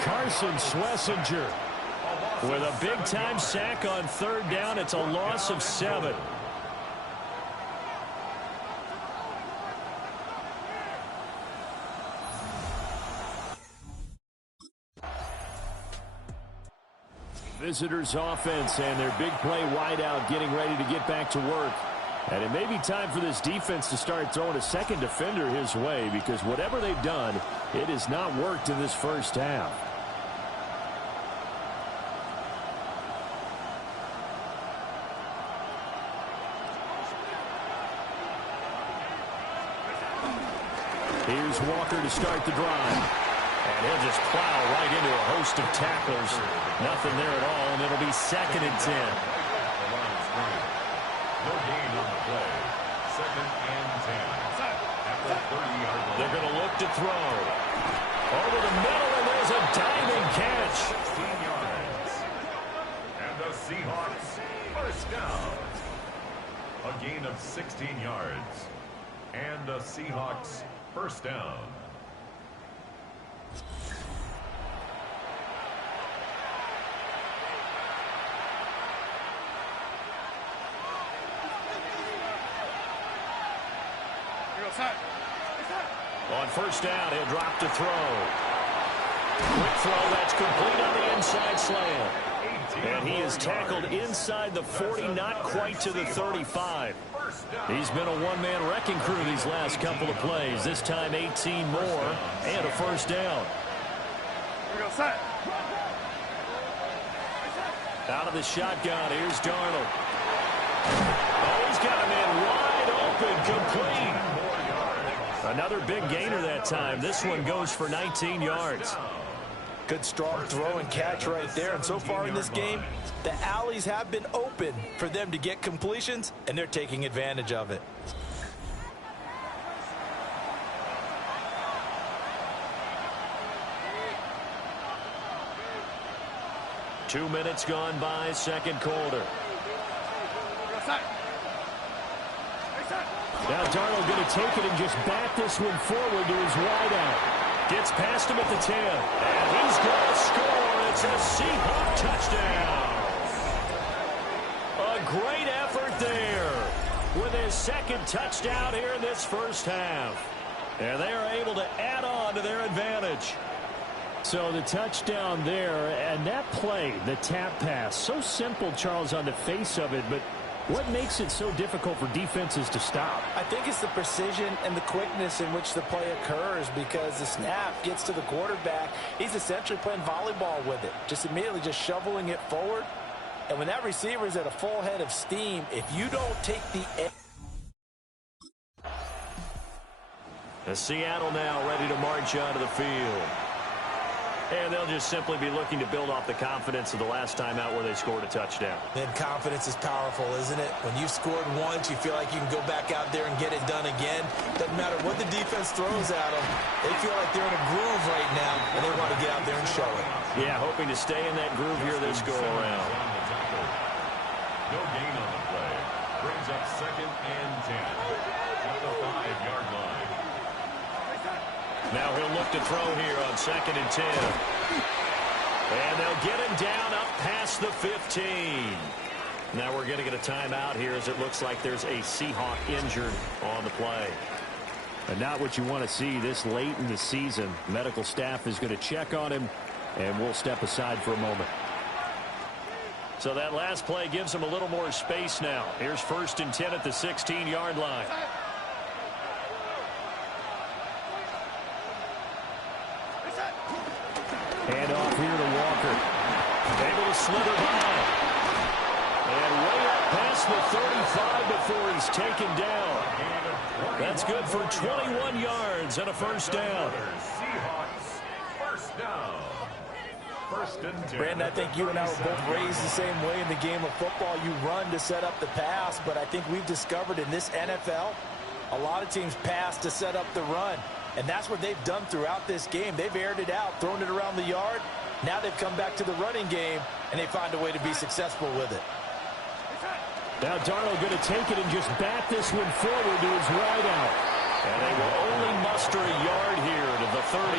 Carson Schlesinger with a big-time sack on 3rd down. It's a loss of 7. Visitors offense and their big play wideout getting ready to get back to work. And it may be time for this defense to start throwing a second defender his way, because whatever they've done, it has not worked in this first half. Here's Walker to start the drive. And he'll just plow right into a host of tacklers. Nothing there at all, and it'll be second and 10. No gain on the play. Second and 10. At the 30-yard line. They're going to look to throw. Over the middle, and there's a diving catch. 16 yards. And the Seahawks first down. A gain of 16 yards. And the Seahawks first down. On first down, he'll drop to throw. Quick throw, that's complete on the inside slant. And he is tackled inside the 40, not quite to the 35. He's been a one-man wrecking crew these last couple of plays. This time 18 more and a first down. Out of the shotgun, here's Darnold. Oh, he's got him in wide open, complete. Another big gainer that time. This one goes for 19 yards. Good strong throw and catch right there. And so far in this game, the alleys have been open for them to get completions, and they're taking advantage of it. Two minutes gone by, second quarter. Now Darnold going to take it and just bat this one forward to his wideout. Gets past him at the 10. And he's going to score. It's a Seahawk touchdown. A great effort there with his second touchdown here in this first half. And they are able to add on to their advantage. So the touchdown there, and that play, the tap pass, so simple, Charles, on the face of it, but what makes it so difficult for defenses to stop? I think it's the precision and the quickness in which the play occurs, because the snap gets to the quarterback. He's essentially playing volleyball with it, just immediately just shoveling it forward. And when that receiver is at a full head of steam, if you don't take the edge. As Seattle now ready to march onto the field. And they'll just simply be looking to build off the confidence of the last time out where they scored a touchdown. And confidence is powerful, isn't it? When you've scored once, you feel like you can go back out there and get it done again. Doesn't matter what the defense throws at them. They feel like they're in a groove right now, and they want to get out there and show it. Yeah, hoping to stay in that groove here this go-around. No gain on the play. Brings up 2nd and 10 at the 5-yard line. Now he'll look to throw here on 2nd and 10. And they'll get him down up past the 15. Now we're going to get a timeout here as it looks like there's a Seahawk injured on the play. And not what you want to see this late in the season. Medical staff is going to check on him, and we'll step aside for a moment. So that last play gives him a little more space now. Here's 1st and 10 at the 16-yard line. Hand off here to Walker. Able to slither by. And way up past the 35 before he's taken down. That's good for 21 yards and a first down. Seahawks, first down. 1st and 10. Brandon, I think you and I were both raised the same way in the game of football. You run to set up the pass, but I think we've discovered in this NFL, a lot of teams pass to set up the run. And that's what they've done throughout this game. They've aired it out, thrown it around the yard. Now they've come back to the running game, and they find a way to be successful with it. Now Darnold going to take it and just bat this one forward to his wideout. And they will only muster a yard here to the 38.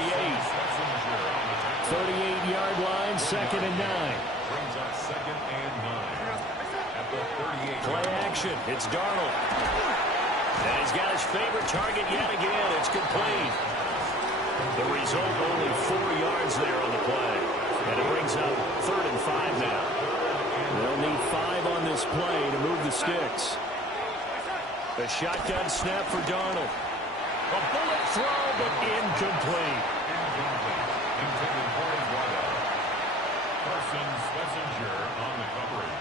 38-yard line, 2nd and 9. Brings up 2nd and 9 at the 38. Play action. It's Darnold. And he's got his favorite target yet again. It's complete. The result, only 4 yards there on the play. And it brings up 3rd and 5 now. They'll need 5 on this play to move the sticks. The shotgun snap for Darnold. A bullet throw, but incomplete. Intended for his wideout. Parsons Messenger on the coverage.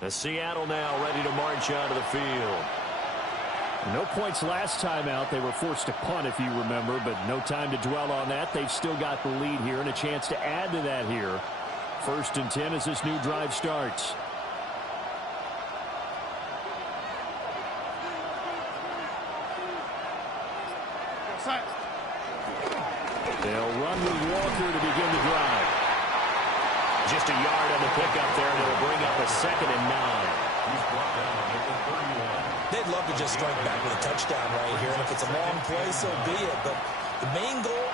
The Seattle now ready to march onto the field. No points last time out. They were forced to punt, if you remember, but no time to dwell on that. They've still got the lead here and a chance to add to that here. 1st and 10 as this new drive starts. They'll run with Walker to begin the drive. Just a yard on the pickup there, and it'll bring up a 2nd and 9. He's brought down at the 31. They'd love to just strike back with a touchdown right here, and if it's a long play, so be it. But the main goal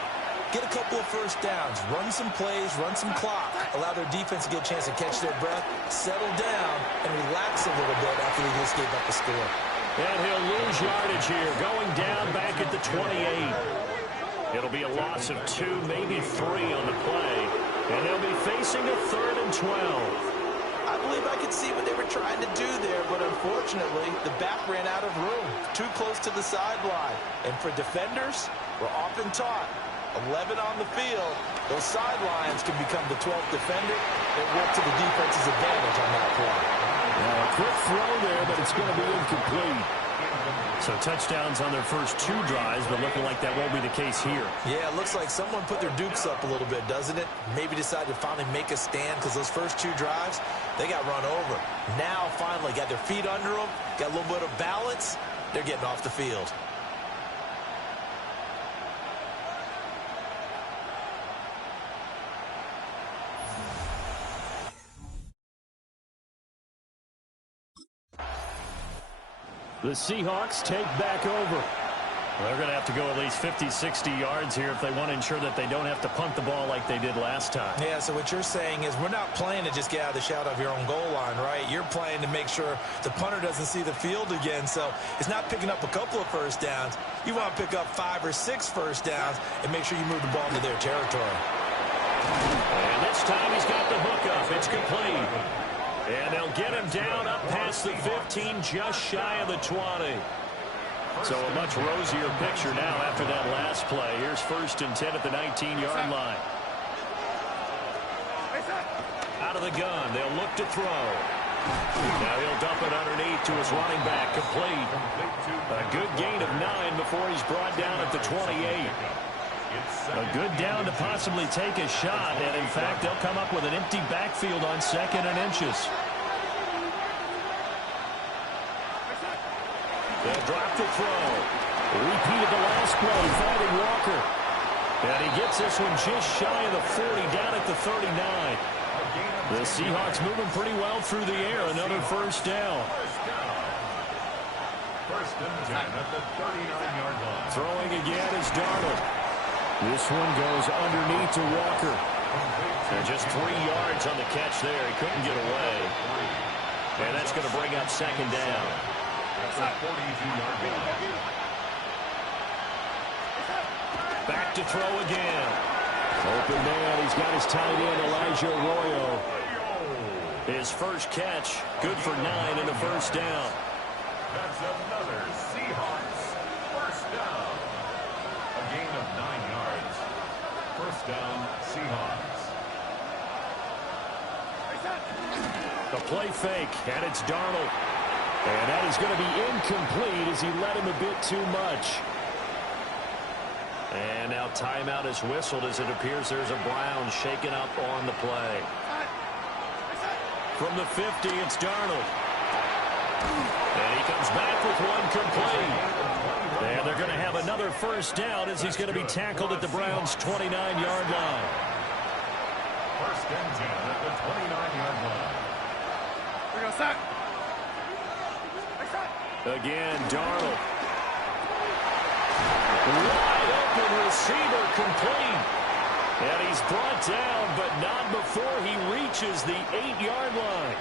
get a couple of first downs, run some plays, run some clock, allow their defense to get a chance to catch their breath, settle down, and relax a little bit after they just gave up a score. And he'll lose yardage here, going down back at the 28. It'll be a loss of 2, maybe 3 on the play, and they'll be facing a 3rd and 12. I believe I could see what they were trying to do there, but unfortunately, the back ran out of room, too close to the sideline. And for defenders, we're often taught, 11 on the field, those sidelines can become the 12th defender and work to the defense's advantage on that play. Now, a quick throw there, but it's going to be incomplete. So touchdowns on their first 2 drives, but looking like that won't be the case here. Yeah, it looks like someone put their dukes up a little bit, doesn't it? Maybe decided to finally make a stand because those first 2 drives, they got run over. Now, finally, got their feet under them, got a little bit of balance. They're getting off the field. The Seahawks take back over. They're going to have to go at least 50, 60 yards here if they want to ensure that they don't have to punt the ball like they did last time. Yeah, so what you're saying is we're not playing to just get out of the shadow of your own goal line, right? You're playing to make sure the punter doesn't see the field again. So it's not picking up a couple of first downs. You want to pick up 5 or 6 first downs and make sure you move the ball into their territory. And this time he's got the hook up. It's complete. And they'll get him down up past the 15, just shy of the 20. So a much rosier picture now after that last play. Here's 1st and 10 at the 19-yard line. Out of the gun, they'll look to throw. Now he'll dump it underneath to his running back, complete. A good gain of 9 before he's brought down at the 28. A good down to possibly take a shot, and in fact, they'll come up with an empty backfield on 2nd and inches. They'll drop the throw. Repeated the last play, finding Walker. And he gets this one just shy of the 40, down at the 39. The Seahawks moving pretty well through the air. Another first down. 1st and 10 at the 39-yard line. Throwing again is Darnold. This one goes underneath to Walker. And just 3 yards on the catch there. He couldn't get away. And that's going to bring up 2nd down. Back to throw again. Open man. He's got his tight end, Elijah Arroyo. His first catch, good for 9 and a first down. That's another Seahawks first down. A gain of 9 yards. First down, Seahawks. The play fake, and it's Darnold. And that is going to be incomplete as he let him a bit too much. And now timeout is whistled as it appears there's a Brown shaken up on the play. From the 50, it's Darnold. And he comes back with one complete. And they're going to have another first down as he's going to be tackled at the Browns' 29-yard line. 1st and 10 at the 29-yard line. We're going to sack. Again, Darnold. Wide open receiver, complete. And he's brought down, but not before he reaches the 8-yard line.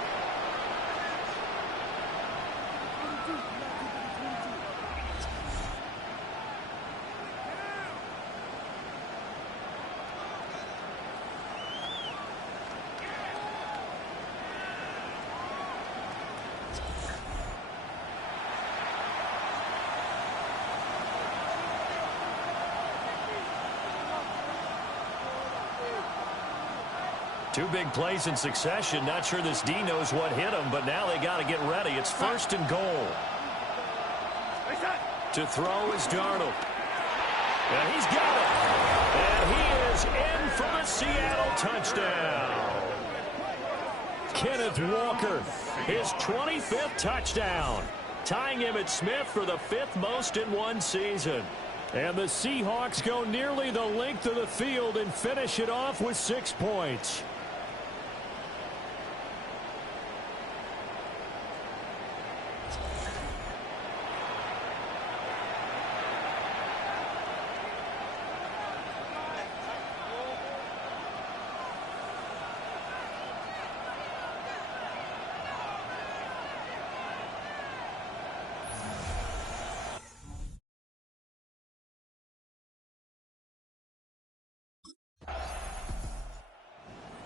Two big plays in succession. Not sure this D knows what hit him, but now they got to get ready. It's 1st and goal. To throw is Darnold. And he's got it. And he is in for the Seattle touchdown. Kenneth Walker, his 25th touchdown, tying Emmitt Smith for the 5th most in one season. And the Seahawks go nearly the length of the field and finish it off with 6 points.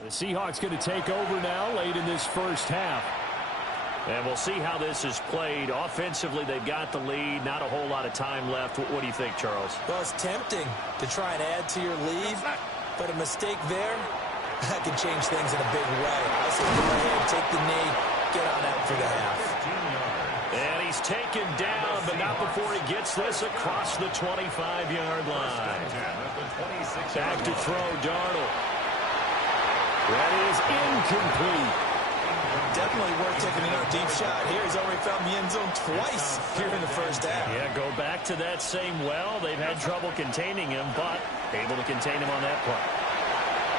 The Seahawks going to take over now late in this first half. And we'll see how this is played. Offensively, they've got the lead. Not a whole lot of time left. What do you think, Charles? Well, it's tempting to try and add to your lead, but a mistake there, that can change things in a big way. I say go ahead, take the knee, get on out for the half. And he's taken down, but not before he gets this across the 25-yard line. Back to throw, Darnold. That is incomplete. Definitely worth taking another deep shot here. He's already found the end zone twice here in the first half. Yeah, go back to that same well. They've had trouble containing him, but able to contain him on that play.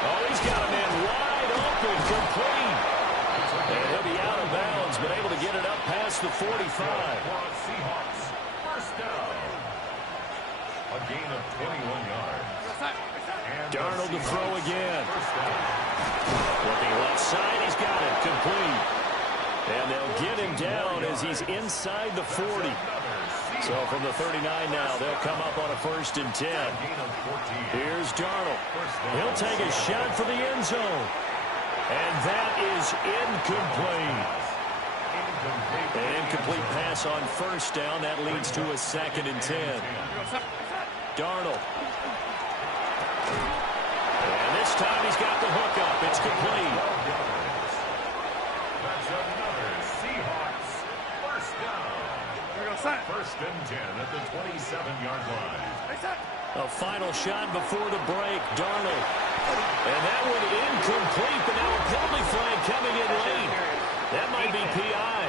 Oh, he's got him in wide open, complete. And he'll be out of bounds, but able to get it up past the 45. Seahawks, first down. A gain of 21 yards. Darnold to throw again. Looking left side, he's got it, complete. And they'll get him down as he's inside the 40. So from the 39 now, they'll come up on a 1st and 10. Here's Darnold. He'll take a shot for the end zone. And that is incomplete. An incomplete pass on 1st down. That leads to a 2nd and 10. Darnold. And this time he's got the hookup. It's complete. That's another Seahawks first down. 1st and 10 at the 27-yard line. A final shot before the break. Darnold. And that one incomplete, but now a penalty flag coming in late. That might be PI.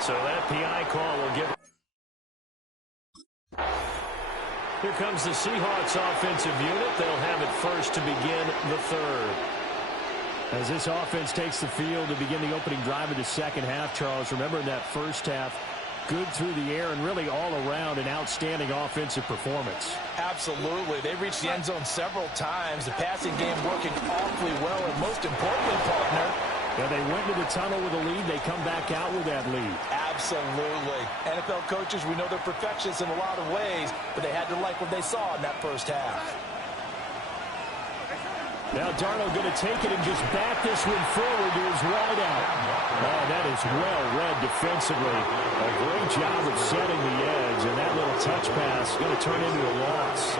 So that PI call will give. Here comes the Seahawks offensive unit. They'll have it first to begin the 3rd. As this offense takes the field to begin the opening drive of the second half, Charles, remember in that first half, good through the air and really all around an outstanding offensive performance. Absolutely. They reached the end zone several times. The passing game working awfully well, and most importantly, partner, yeah, they went to the tunnel with a lead. They come back out with that lead. Absolutely. NFL coaches, we know they're perfectionists in a lot of ways, but they had to like what they saw in that first half. Now Darnold going to take it and just back this one forward to his wide out. Oh, that is well read defensively. A great job of setting the edge, and that little touch pass is going to turn into a loss.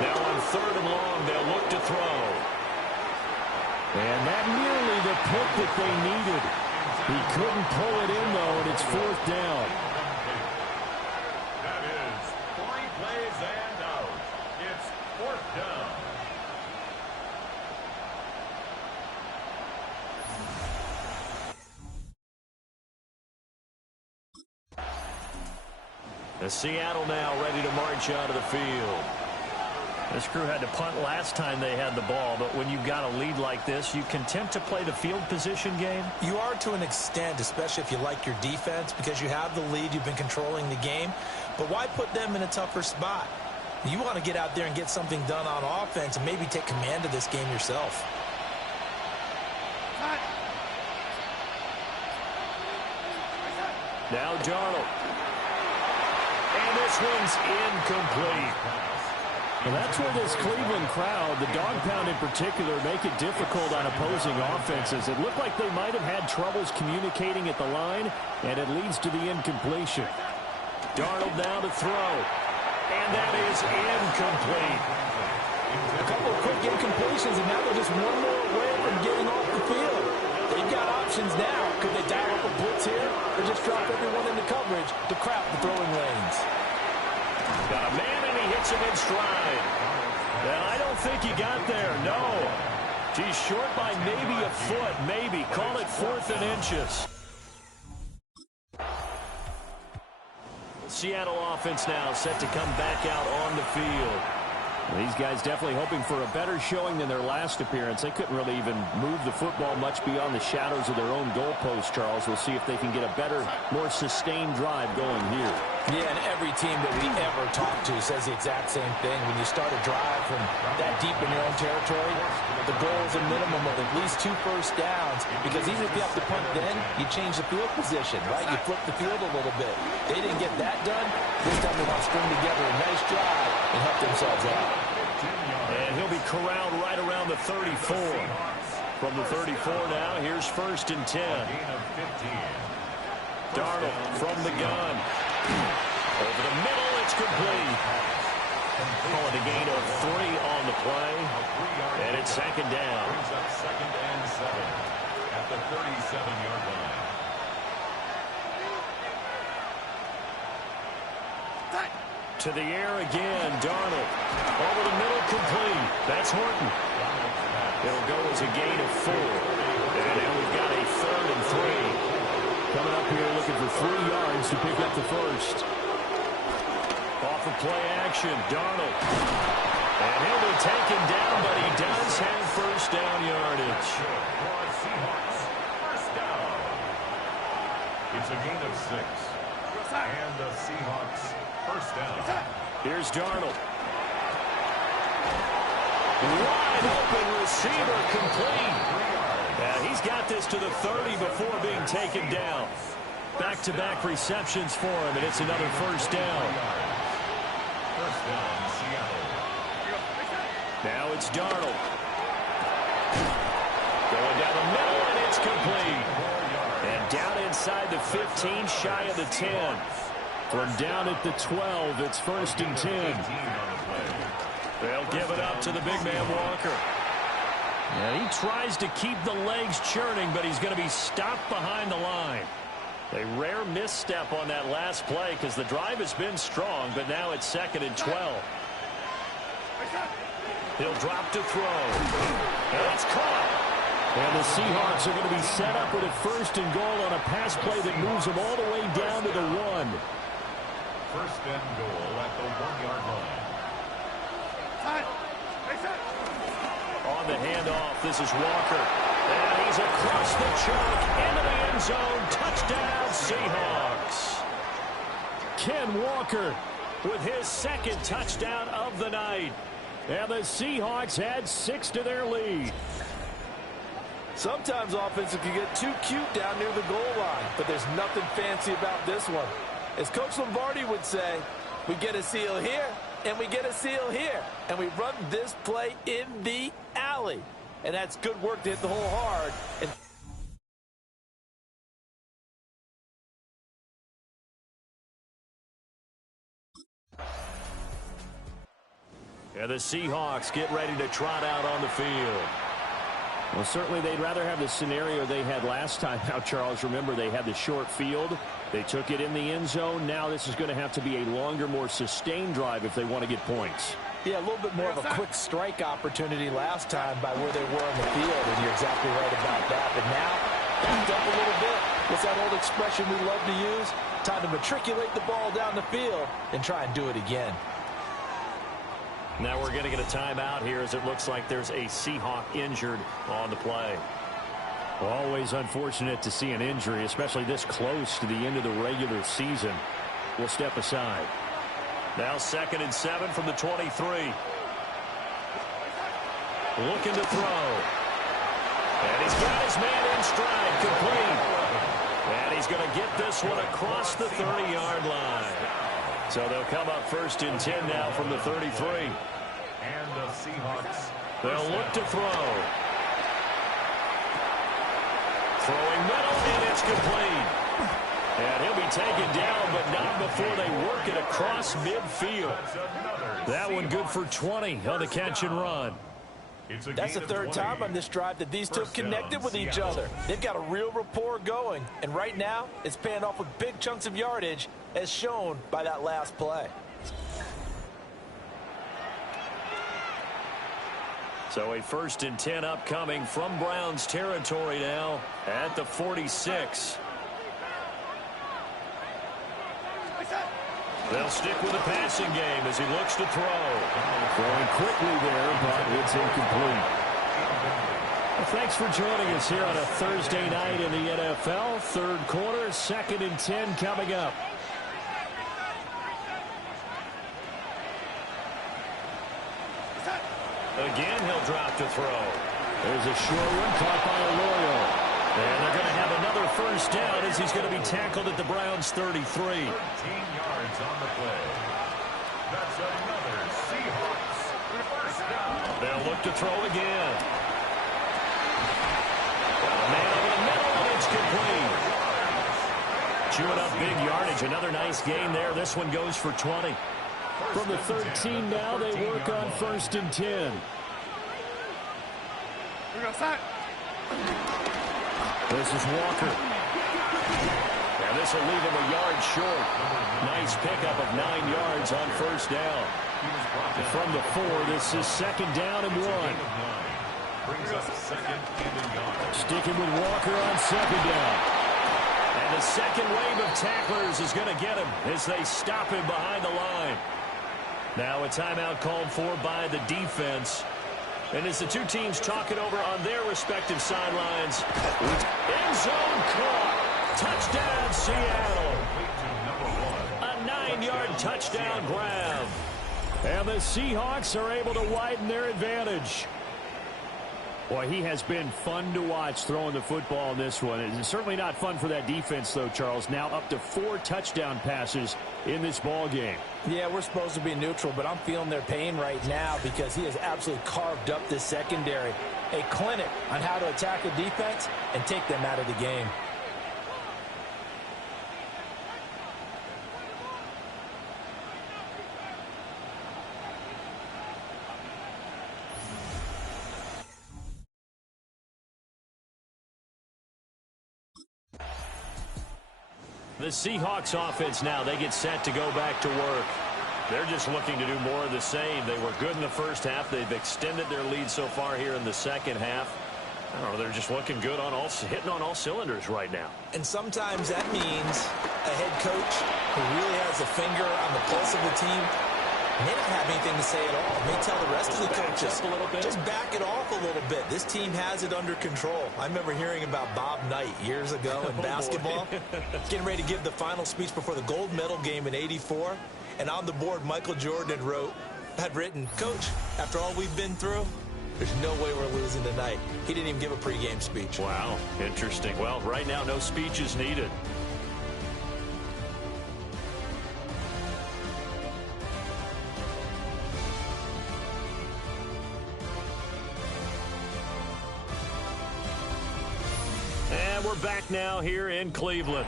Now on 3rd and long, they'll look to throw. And that nearly the pick that they needed. He couldn't pull it in, though, and it's 4th down. That is 3 plays and out. It's 4th down. The Seattle now ready to march out of the field. This crew had to punt last time they had the ball, but when you've got a lead like this, you content to play the field position game? You are to an extent, especially if you like your defense, because you have the lead, you've been controlling the game. But why put them in a tougher spot? You want to get out there and get something done on offense and maybe take command of this game yourself. Now Darnold. And this one's incomplete. Well, that's where this Cleveland crowd, the dog pound in particular, make it difficult on opposing offenses. It looked like they might have had troubles communicating at the line, and it leads to the incompletion. Darnold now to throw. And that is incomplete. A couple of quick incompletions, and now they're just one more away from getting off the field. They've got options now. Could they dial up a blitz here or just drop everyone into coverage to crowd the throwing lanes? Got a man, and he hits him in stride. And I don't think he got there, no. He's short by maybe a foot, maybe. Call it 4th and inches. Seattle offense now set to come back out on the field. These guys definitely hoping for a better showing than their last appearance. They couldn't really even move the football much beyond the shadows of their own goalpost, Charles. We'll see if they can get a better, more sustained drive going here. Yeah, and every team that we ever talk to says the exact same thing. When you start a drive from that deep in your own territory, the goal is a minimum of at least 2 first downs, because even if you have to punt then, you change the field position, right? You flip the field a little bit. They didn't get that done. This time they want to string together a nice drive and help themselves out. And he'll be corralled right around the 34. From the 34 now, here's 1st and 10. Darnold from the gun. Over the middle, it's complete. Call it a gain of 3 on the play. And it's 2nd down. Brings up 2nd and 7 at the 37-yard line. To the air again, Darnold. Over the middle, complete. That's Horton. It'll go as a gain of 4. And now we've got a 3rd and 3. Coming up here looking for 3 yards to pick up the first. Off of play action, Darnold. And he'll be taken down, but he does have 1st down yardage. Seahawks, 1st down. It's a gain of 6. And the Seahawks, 1st down. Here's Darnold. Wide open receiver, complete. Yeah, he's got this to the 30 before being taken down. Back-to-back receptions for him, and it's another 1st down. 1st down, Seattle. Now it's Darnold. Going down the middle, and it's complete. And down inside the 15, shy of the 10. From down at the 12, it's 1st and 10. They'll give it up to the big man, Walker. Yeah, he tries to keep the legs churning, but he's going to be stopped behind the line. A rare misstep on that last play because the drive has been strong, but now it's 2nd and 12. He'll drop to throw. And it's caught. And the Seahawks are going to be set up with a 1st and goal on a pass play that moves them all the way down to the 1. 1st and goal at the 1-yard line. On the handoff, this is Walker. And he's across the chalk into the end zone. Touchdown, Seahawks. Ken Walker with his 2nd touchdown of the night. And the Seahawks add 6 to their lead. Sometimes offenses can get too cute down near the goal line, but there's nothing fancy about this one. As Coach Lombardi would say, we get a seal here, and we get a seal here, and we run this play in the alley. And that's good work to hit the hole hard. And the Seahawks get ready to trot out on the field. Well, certainly they'd rather have the scenario they had last time. Now, Charles, remember they had the short field. They took it in the end zone. Now this is going to have to be a longer, more sustained drive if they want to get points. Yeah, a little bit more of a quick strike opportunity last time by where they were on the field, and you're exactly right about that. But now, backed up a little bit. What's that old expression we love to use? Time to matriculate the ball down the field and try and do it again. Now we're going to get a timeout here as it looks like there's a Seahawk injured on the play. Always unfortunate to see an injury, especially this close to the end of the regular season. We'll step aside. Now 2nd and 7 from the 23. Looking to throw. And he's got his man in stride, complete. And he's going to get this one across the 30-yard line. So they'll come up 1st and 10 now from the 33. And the Seahawks. They'll look to throw. Throwing middle, and it's complete. And he'll be taken down, but not before they work it across midfield. That one good for 20 on the catch and run. That's the 3rd time on this drive that these two have connected with each other. They've got a real rapport going, and right now it's paying off with big chunks of yardage as shown by that last play. So a 1st and 10 upcoming from Browns territory now at the 46. They'll stick with the passing game as he looks to throw. Going quickly there, but it's incomplete. Well, thanks for joining us here on a Thursday night in the NFL. 3rd quarter, 2nd and 10 coming up. Again, he'll drop to throw. There's a short one caught by Arroyo. And they're going to have another 1st down as he's going to be tackled at the Browns' 33. 13 yards on the play. That's another Seahawks 1st They'll look to throw again. Got a man over the middle, and it's complete. Chewing up big yardage. Another nice gain there. This one goes for 20. From the 13 now, they work on 1st and 10. We're going to start. This is Walker. Now this will leave him a yard short. Nice pickup of 9 yards on 1st down. From the 4, this is 2nd down and 1. Sticking with Walker on 2nd down. And the second wave of tacklers is going to get him as they stop him behind the line. Now a timeout called for by the defense. And as the two teams talk it over on their respective sidelines, end zone caught. Touchdown, Seattle. A 9-yard touchdown grab. And the Seahawks are able to widen their advantage. Boy, he has been fun to watch throwing the football in this one. It's certainly not fun for that defense, though, Charles. Now up to 4 touchdown passes in this ball game. Yeah, we're supposed to be neutral, but I'm feeling their pain right now because he has absolutely carved up this secondary. A clinic on how to attack a defense and take them out of the game. The Seahawks offense now, they get set to go back to work. They're just looking to do more of the same. They were good in the first half. They've extended their lead so far here in the second half. I don't know, they're just looking good on hitting on all cylinders right now. And sometimes that means a head coach who really has a finger on the pulse of the team may not have anything to say at all. May tell the rest of the coaches, just back it off a little bit. This team has it under control. I remember hearing about Bob Knight years ago in basketball, getting ready to give the final speech before the gold medal game in '84. And on the board, Michael Jordan had written, "Coach, after all we've been through, there's no way we're losing tonight." He didn't even give a pregame speech. Wow, interesting. Well, right now, no speech is needed. And we're back now here in Cleveland.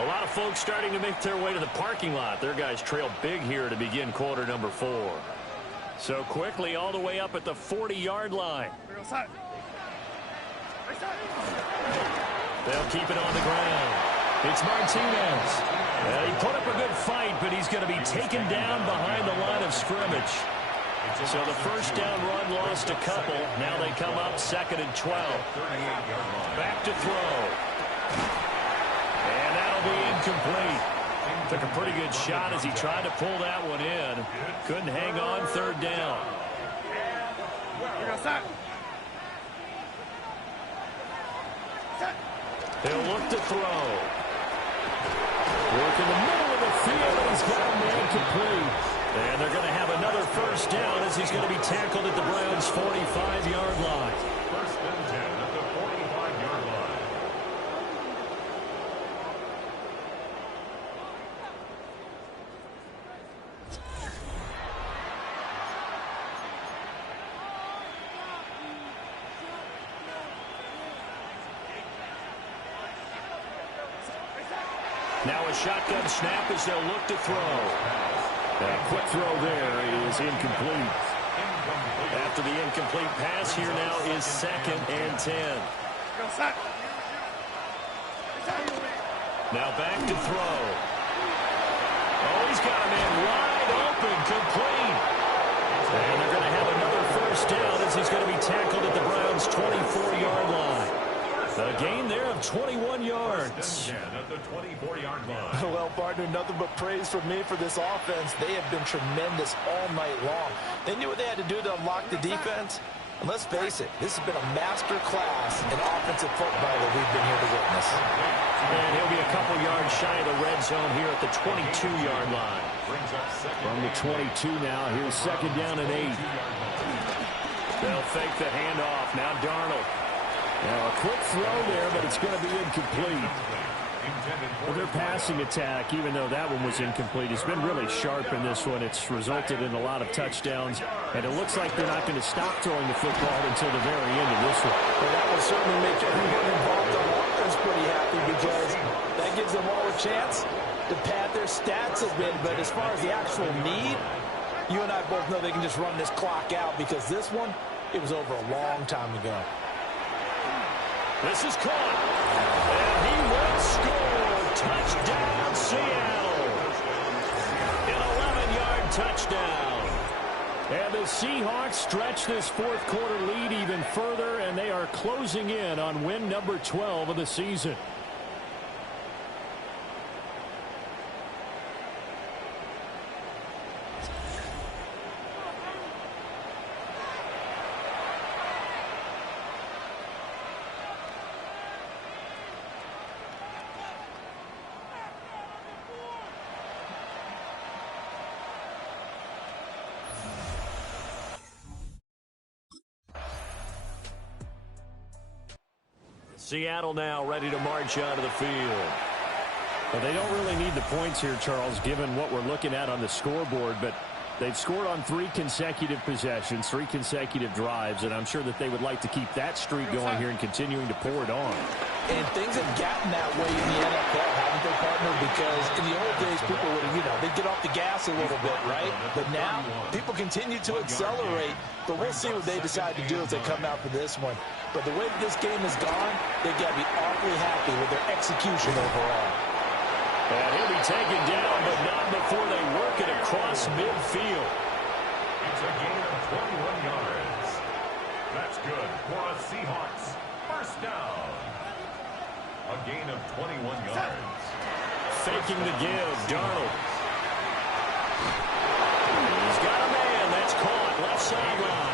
A lot of folks starting to make their way to the parking lot. Their guys trail big here to begin quarter number 4. So quickly all the way up at the 40-yard line. They'll keep it on the ground. It's Martinez. He put up a good fight, but he's going to be taken down behind the line of scrimmage. So the first down run lost a couple. Now they come up 2nd and 12. Back to throw. And that'll be incomplete. Took a pretty good shot as he tried to pull that one in. Couldn't hang on 3rd down. They'll look to throw. Work in the middle of the field, and he's got a man complete. And they're going to have another first down as he's going to be tackled at the Browns' 45-yard line. 1st and 10 at the 45-yard line. Now a shotgun snap as they'll look to throw. A quick throw there is incomplete. After the incomplete pass, here now is 2nd and 10. Now back to throw. Oh, he's got a man wide open, complete. And they're going to have another first down as he's going to be tackled at the Browns' 24-yard line. A gain there of 21 yards. At the 24-yard line. Well, partner, nothing but praise from me for this offense. They have been tremendous all night long. They knew what they had to do to unlock the defense. And let's face it, this has been a master class in offensive football that we've been here to witness. And he'll be a couple yards shy of the red zone here at the 22-yard line. From the 22 now, here's 2nd down and 8. They'll fake the handoff. Now Darnold. Now a quick throw there, but it's going to be incomplete. Well, their passing attack, even though that one was incomplete, has been really sharp in this one. It's resulted in a lot of touchdowns, and it looks like they're not going to stop throwing the football until the very end of this one. Well, that will certainly make everyone involved on offense pretty happy because that gives them all a chance to pad their stats a bit. But as far as the actual need, you and I both know they can just run this clock out because this one, it was over a long time ago. This is caught, and he will score. Touchdown, Seattle. An 11-yard touchdown. And the Seahawks stretch this fourth quarter lead even further, and they are closing in on win number 12 of the season. Seattle now ready to march onto the field. Well, they don't really need the points here, Charles, given what we're looking at on the scoreboard, but they've scored on 3 consecutive possessions, 3 consecutive drives, and I'm sure that they would like to keep that streak going here and continuing to pour it on. And things have gotten that way in the NFL, haven't they, partner? Because in the old days, people would have, they'd get off the gas a little bit, right? But now, people continue to accelerate, but we'll see what they decide to do as they come out for this one. But the way that this game has gone, they've got to be awfully happy with their execution overall. And he'll be taken down, but not before they work it across midfield. It's a gain of 21 yards. That's good for a Seahawks first down. A gain of 21 yards. Faking the give, Darnold. He's got a man. That's caught. Left sideline.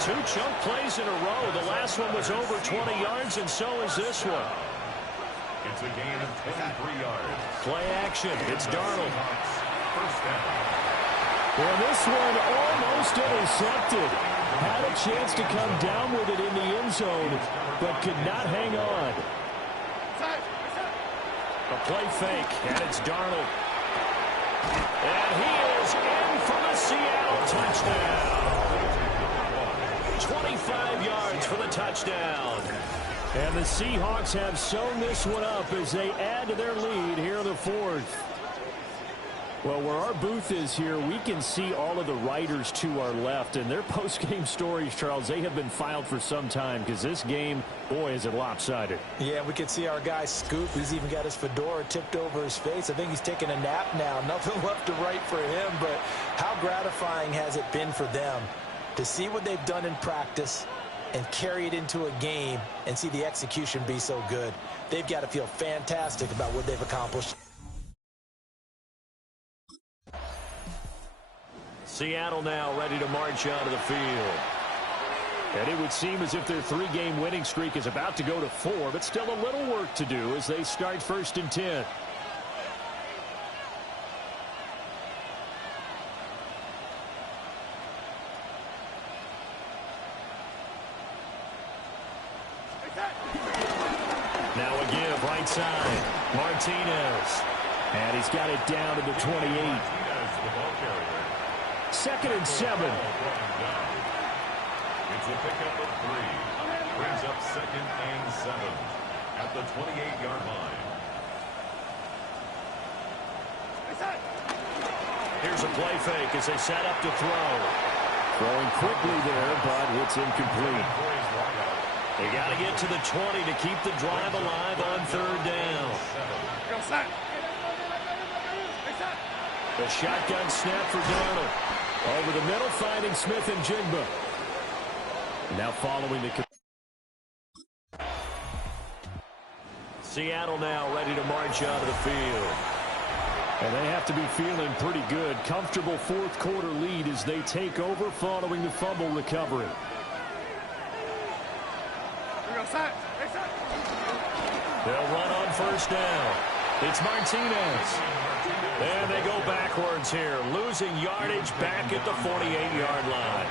2 chunk plays in a row. The last one was over 20 yards, and so is this one. It's a gain of 23 yards. Play action. It's Darnold. First down. Well, this one almost intercepted. Had a chance to come down with it in the end zone, but could not hang on. A play fake, and it's Darnold. And he is in for the Seattle touchdown. 25 yards for the touchdown. And the Seahawks have sewn this one up as they add to their lead here in the fourth. Well, where our booth is here, we can see all of the writers to our left, and their post-game stories, Charles, they have been filed for some time because this game, boy, is it lopsided. Yeah, we can see our guy Scoop. He's even got his fedora tipped over his face. I think he's taking a nap now. Nothing left to write for him, but how gratifying has it been for them to see what they've done in practice and carry it into a game and see the execution be so good. They've got to feel fantastic about what they've accomplished. Seattle now ready to march onto the field. And it would seem as if their 3-game winning streak is about to go to 4, but still a little work to do as they start 1st and 10. Now a give right side. Martinez. And he's got it down to the 28. 2nd and 7. It's a pickup of 3. Brings up 2nd and 7 at the 28-yard line. Here's a play fake as they set up to throw. Throwing quickly there, but it's incomplete. They got to get to the 20 to keep the drive alive on 3rd down. The shotgun snap for Darnold. Over the middle, finding Smith and Jigba. Now following the... Seattle now ready to march onto the field. And they have to be feeling pretty good. Comfortable fourth quarter lead as they take over following the fumble recovery. They'll run on 1st down. It's Martinez. And they go backwards here, losing yardage back at the 48-yard line.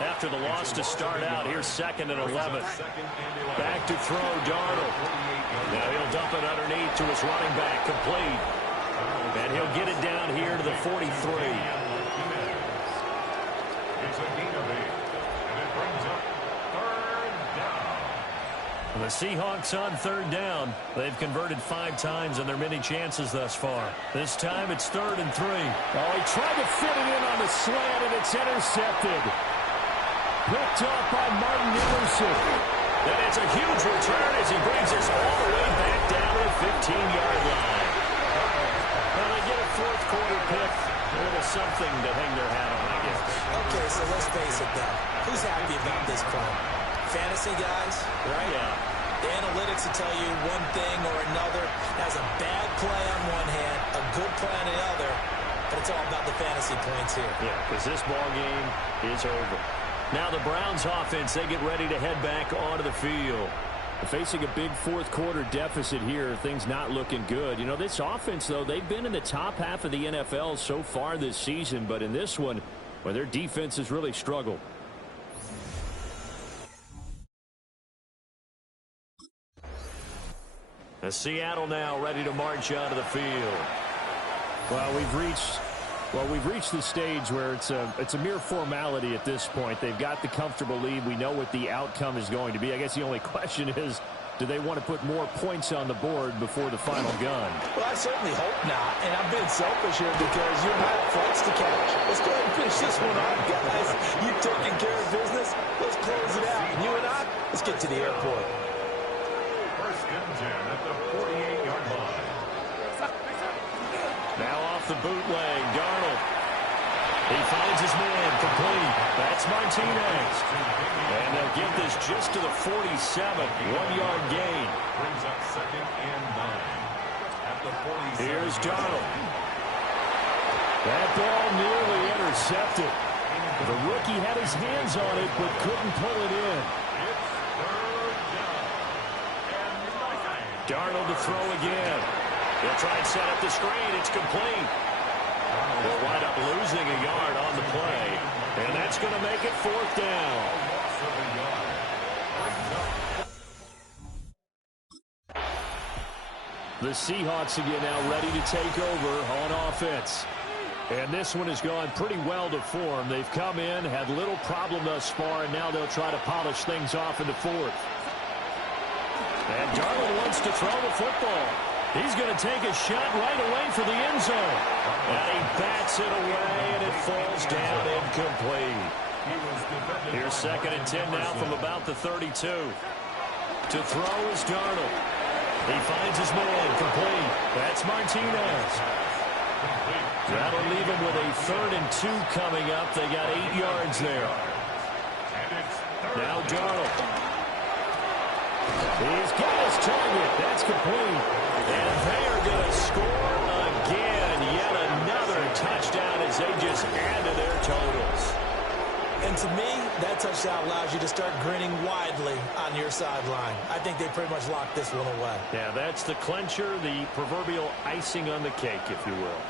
After the loss to start out, here's 2nd and 11. Back to throw, Darnold. Now he'll dump it underneath to his running back, complete. And he'll get it down here to the 43. It's a gain of 8, and it brings up third down. The Seahawks on third down. They've converted 5 times in their many chances thus far. This time it's 3rd and 3. Oh, he tried to fit it in on the slant, and it's intercepted. Picked off by Martin Emerson. And it's a huge return as he brings us all the way back down to the 15-yard line. Well, they get a fourth quarter pick. A little something to hang their hat on, I guess. Okay, so let's face it, though. Who's happy about this play? Fantasy guys, right? Yeah. The analytics will tell you one thing or another. Has a bad play on one hand, a good play on the other, but it's all about the fantasy points here. Yeah, because this ball game is over. Now the Browns offense, they get ready to head back onto the field. Facing a big fourth quarter deficit here, things not looking good. You know, this offense, though, they've been in the top half of the NFL so far this season, but in this one, well, their defense has really struggled. Seattle now ready to march onto the field. Well, we've reached the stage where it's a mere formality at this point. They've got the comfortable lead. We know what the outcome is going to be. I guess the only question is, do they want to put more points on the board before the final gun? Well, I certainly hope not, and I'm being selfish here because you and I have flights to catch. Let's go ahead and finish this one off, guys. You taking care of business? Let's close it out. And you and I, let's get to the airport. 1st and 10 at the 48-yard line. Now off the bootleg, Darnold. He finds his man, complete. That's Martinez. And they'll get this just to the 47, 1-yard gain. Brings up 2nd and 9 at the 47. Here's Darnold. That ball nearly intercepted. The rookie had his hands on it, but couldn't pull it in. It's 3rd down and 9. Darnold to throw again. They'll try and set up the screen. It's complete. They'll wind up losing a yard on the play. And that's going to make it 4th down. Loss of a yard. Brings up The Seahawks again now ready to take over on offense. And this one has gone pretty well to form. They've come in, had little problem thus far, and now they'll try to polish things off in the 4th. And Darnold wants to throw the football. He's going to take a shot right away for the end zone. And he bats it away, and it falls down incomplete. Here's 2nd and 10 now from about the 32. To throw is Darnold. He finds his man, complete. That's Martinez. That'll leave him with a 3rd and 2 coming up. They got 8 yards there. Now Darnold. He's got his target. That's complete. And they are going to score again. Yet another touchdown as they just add to their totals. And to me, that touchdown allows you to start grinning widely on your sideline. I think they pretty much locked this one away. Yeah, that's the clincher, the proverbial icing on the cake, if you will.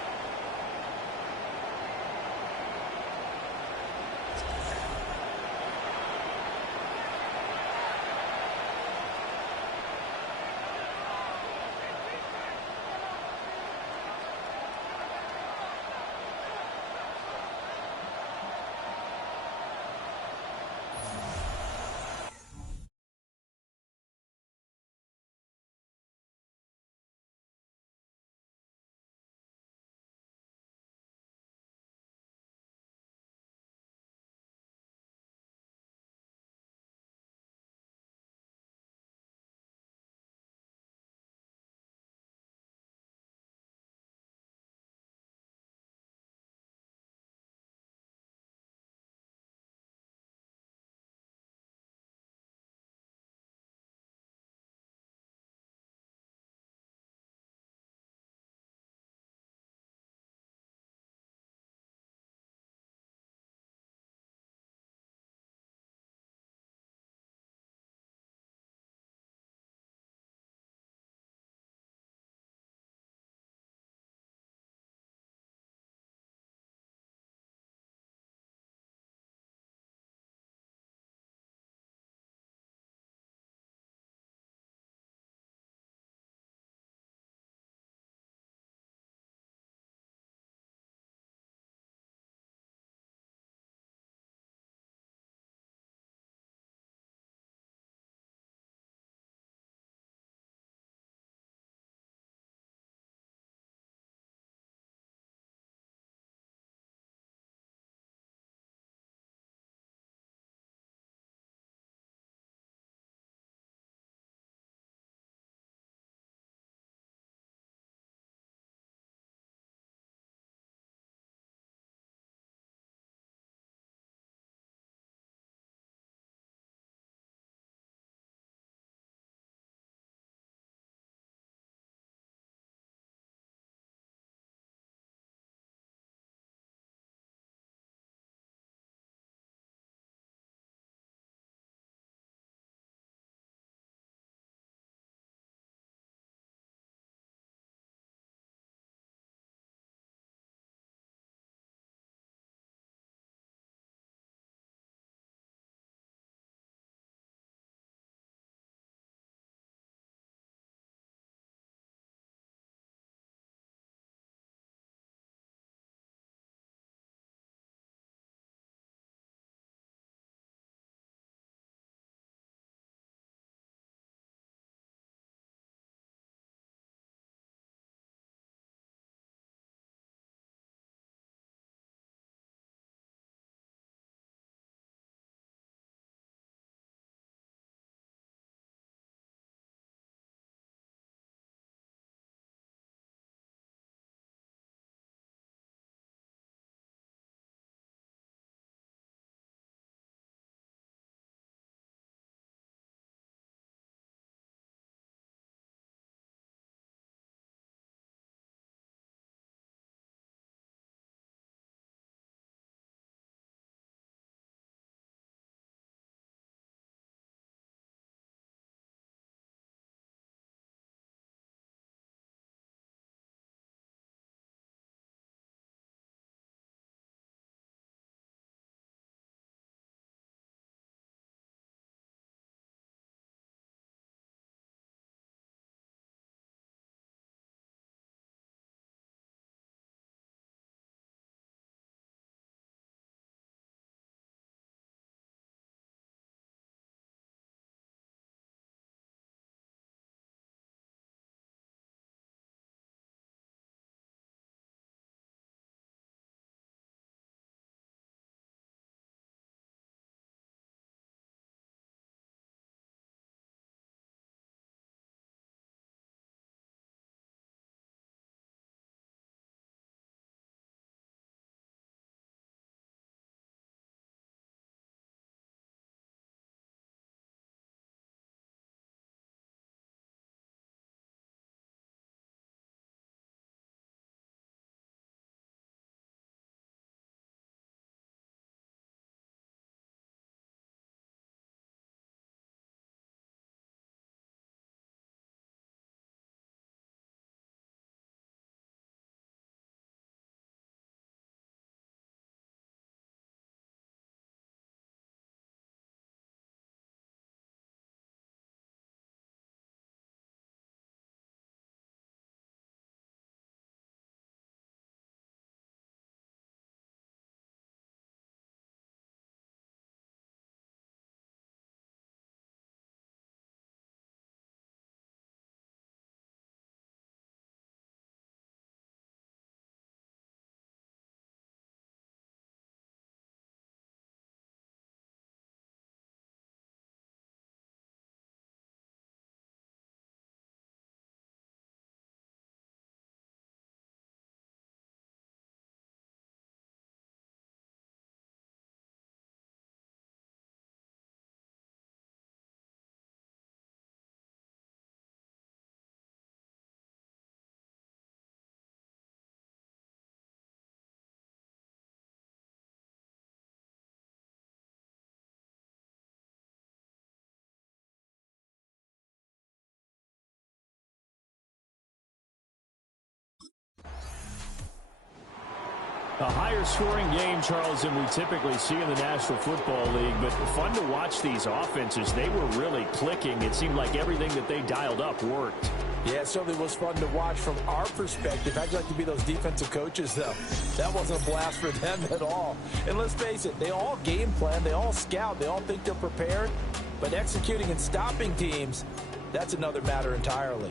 A higher scoring game, Charles, than we typically see in the National Football League, but fun to watch these offenses. They were really clicking. It seemed like everything that they dialed up worked. Yeah, it certainly was fun to watch from our perspective. How'd you like to be those defensive coaches, though? That wasn't a blast for them at all. And let's face it, they all game plan, they all scout, they all think they're prepared, but executing and stopping teams, that's another matter entirely.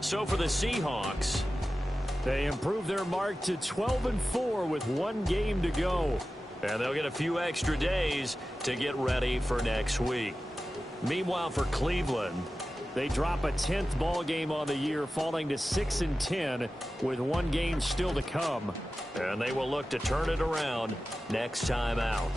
So for the Seahawks, they improved their mark to 12-4 with one game to go. and they'll get a few extra days to get ready for next week. Meanwhile, for Cleveland, they drop a 10th ball game on the year, falling to 6-10 with one game still to come. And they will look to turn it around next time out.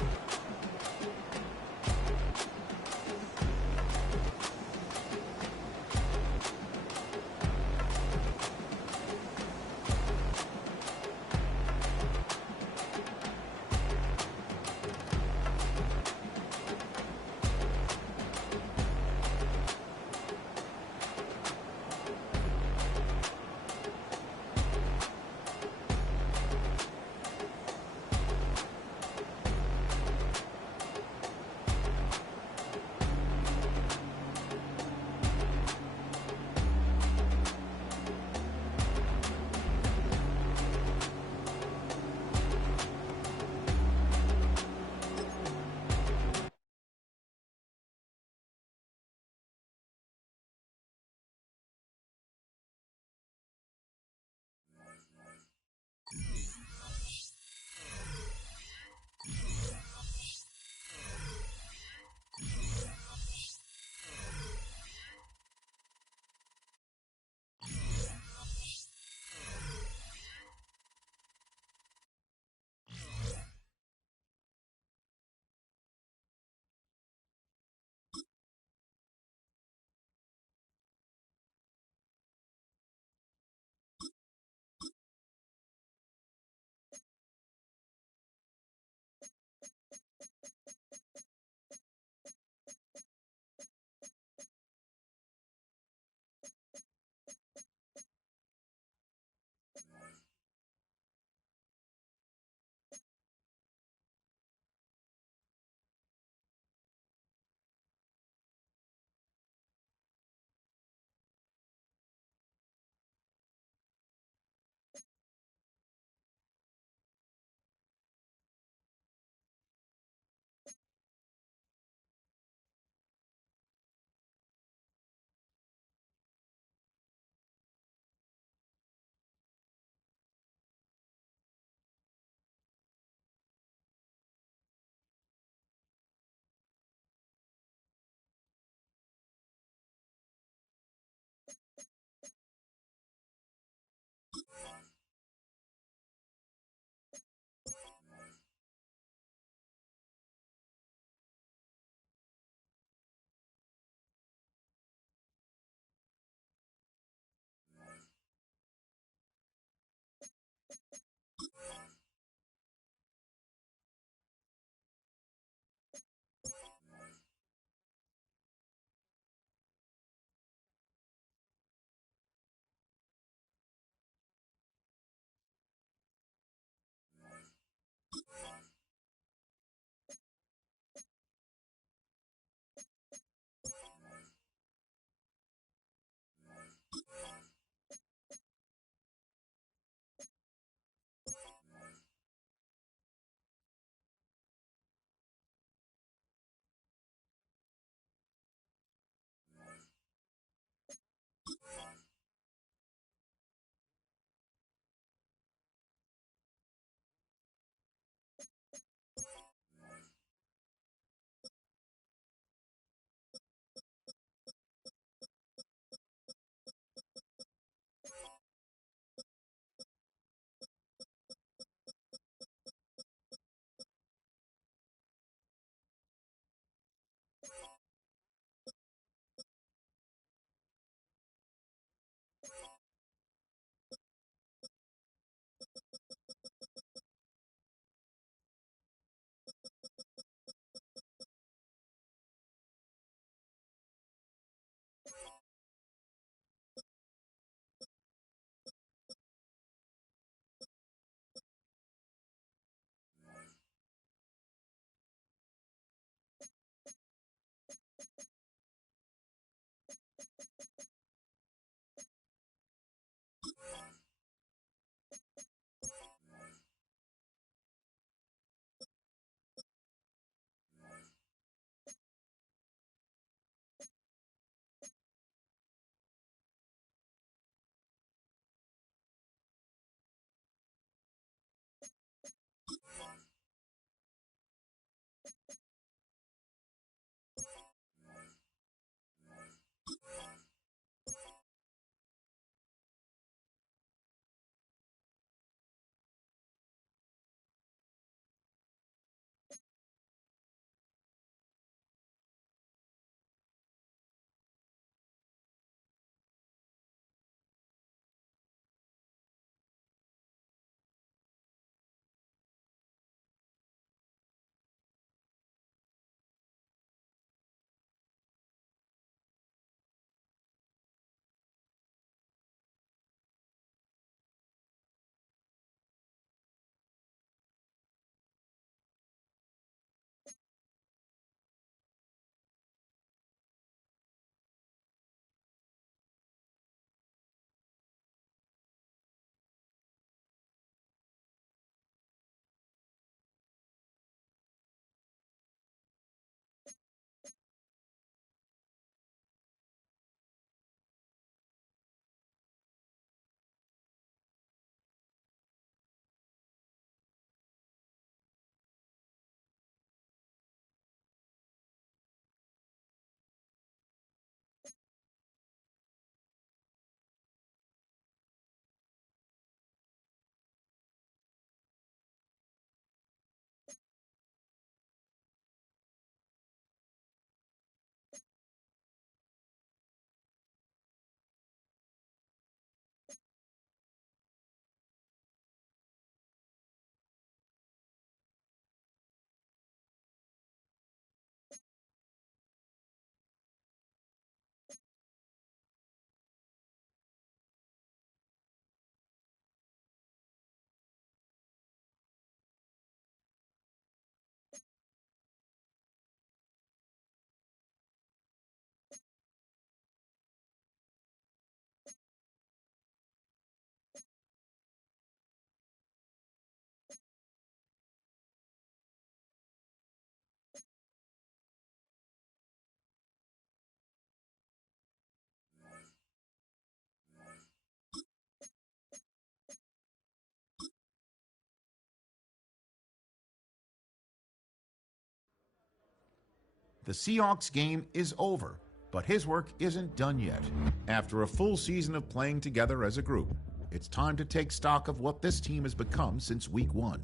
The Seahawks game is over, but his work isn't done yet. After a full season of playing together as a group, it's time to take stock of what this team has become since week 1.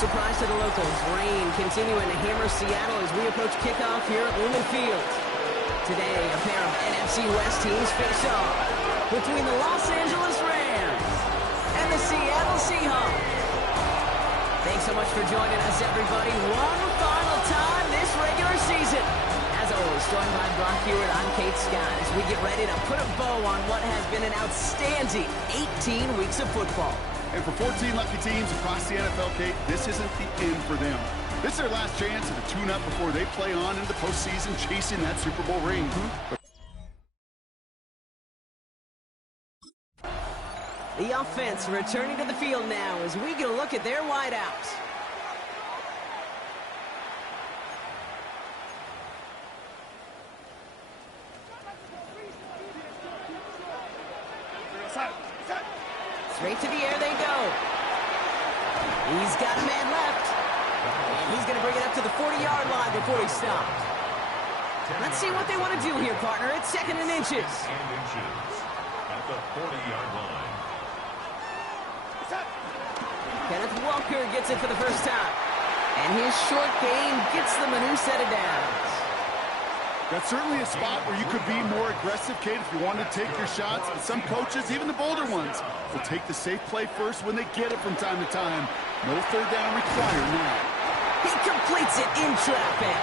Surprise to the locals. Rain continuing to hammer Seattle as we approach kickoff here at Lumen Field. Today, a pair of NFC West teams face off between the Los Angeles Rams and the Seattle Seahawks. Thanks so much for joining us, everybody. One final time this regular season. As always, joined by Brock Hewitt, I'm Kate Scott as we get ready to put a bow on what has been an outstanding 18 weeks of football. And for 14 lucky teams across the NFL, Kate, this isn't the end for them. This is their last chance to tune-up before they play on into the postseason chasing that Super Bowl ring. The offense returning to the field now as we get a look at their wideouts. Straight to the air they go. He's got a man left. And he's going to bring it up to the 40-yard line before he stops. Let's see what they want to do here, partner. It's 2nd and inches. At the 40-yard line. Kenneth Walker gets it for the first time. And his short game gets them a new set of downs. That's certainly a spot where you could be more aggressive, Kate, if you wanted to take your shots. But some coaches, even the bolder ones, will take the safe play first when they get it from time to time. No third down required now. He completes it in traffic.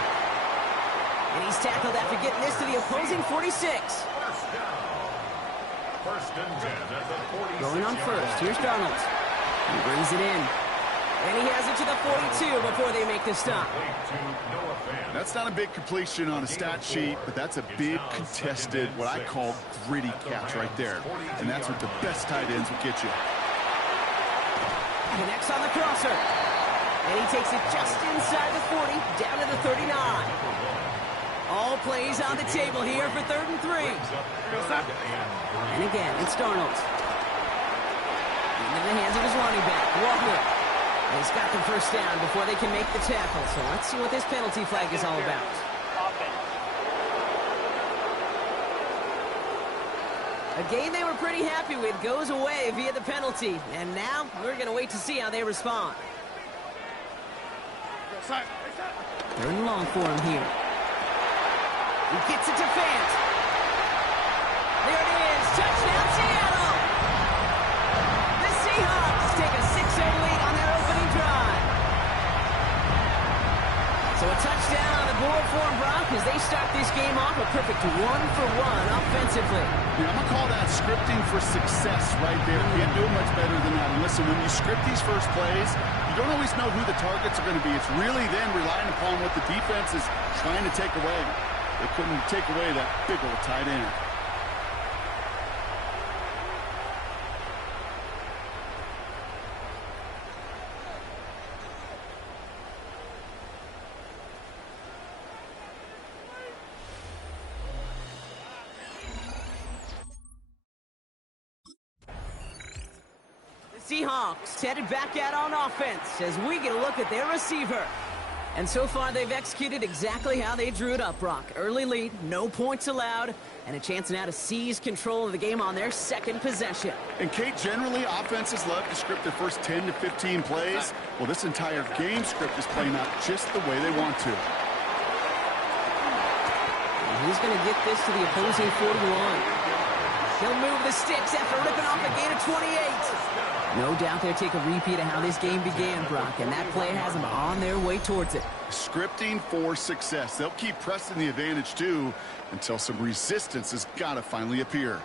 And he's tackled after getting this to the opposing 46. First down. First and 10 at the 46. Going on first. Here's Darnold. He brings it in. And he has it to the 42 before they make the stop. That's not a big completion on a stat sheet, but that's a big contested, what I call gritty catch right there. And that's what the best tight ends will get you. Connects on the crosser. And he takes it just inside the 40, down to the 39. All plays on the table here for 3rd and 3. And again, it's Darnold. Into the hands of his running back, Walker. He's got the first down before they can make the tackle. So let's see what this penalty flag is all about. A game they were pretty happy with goes away via the penalty. And now we're going to wait to see how they respond. 3rd and long for him here. He gets it to Fant. There it is. Touchdown, Seattle. The Seahawks take a 6-0 Brock, as they start this game off a perfect 1-for-1 offensively. Yeah, I'm going to call that scripting for success right there. Can't do it much better than that. And listen, when you script these first plays, you don't always know who the targets are going to be. It's really then relying upon what the defense is trying to take away. They couldn't take away that big old tight end. Seahawks headed back out on offense as we get a look at their receiver. And so far, they've executed exactly how they drew it up, Brock. Early lead, no points allowed, and a chance now to seize control of the game on their second possession. And, Kate, generally, offenses love to script their first 10 to 15 plays. Well, this entire game script is playing out just the way they want to. And he's going to get this to the opposing 41. He'll move the sticks after ripping off a gain of 28. No doubt they'll take a repeat of how this game began, Brock, and that play has them on their way towards it. Scripting for success. They'll keep pressing the advantage, too, until some resistance has got to finally appear.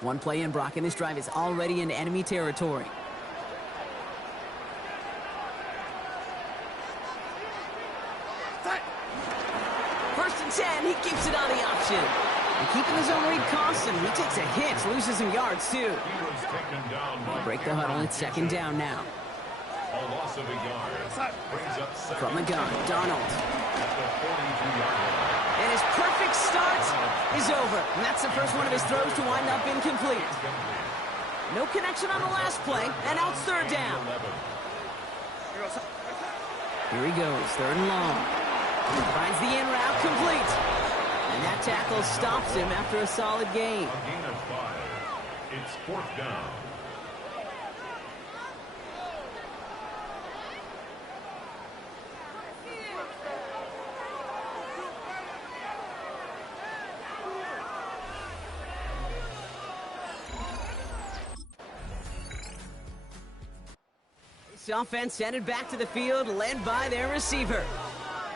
One play in, Brock, and this drive is already in enemy territory. He keeps it on the option. And keeping his own read costs him. He takes a hit, loses some yards, too. Break the huddle. It's second down now. From the gun, Donald. And his perfect start is over. And that's the first one of his throws to wind up incomplete. No connection on the last play, and now it's third down. Here he goes, third and long. Finds the in route, complete. And that tackle stops him after a solid gain. A gain of 5. It's fourth down. This offense headed back to the field, led by their receiver.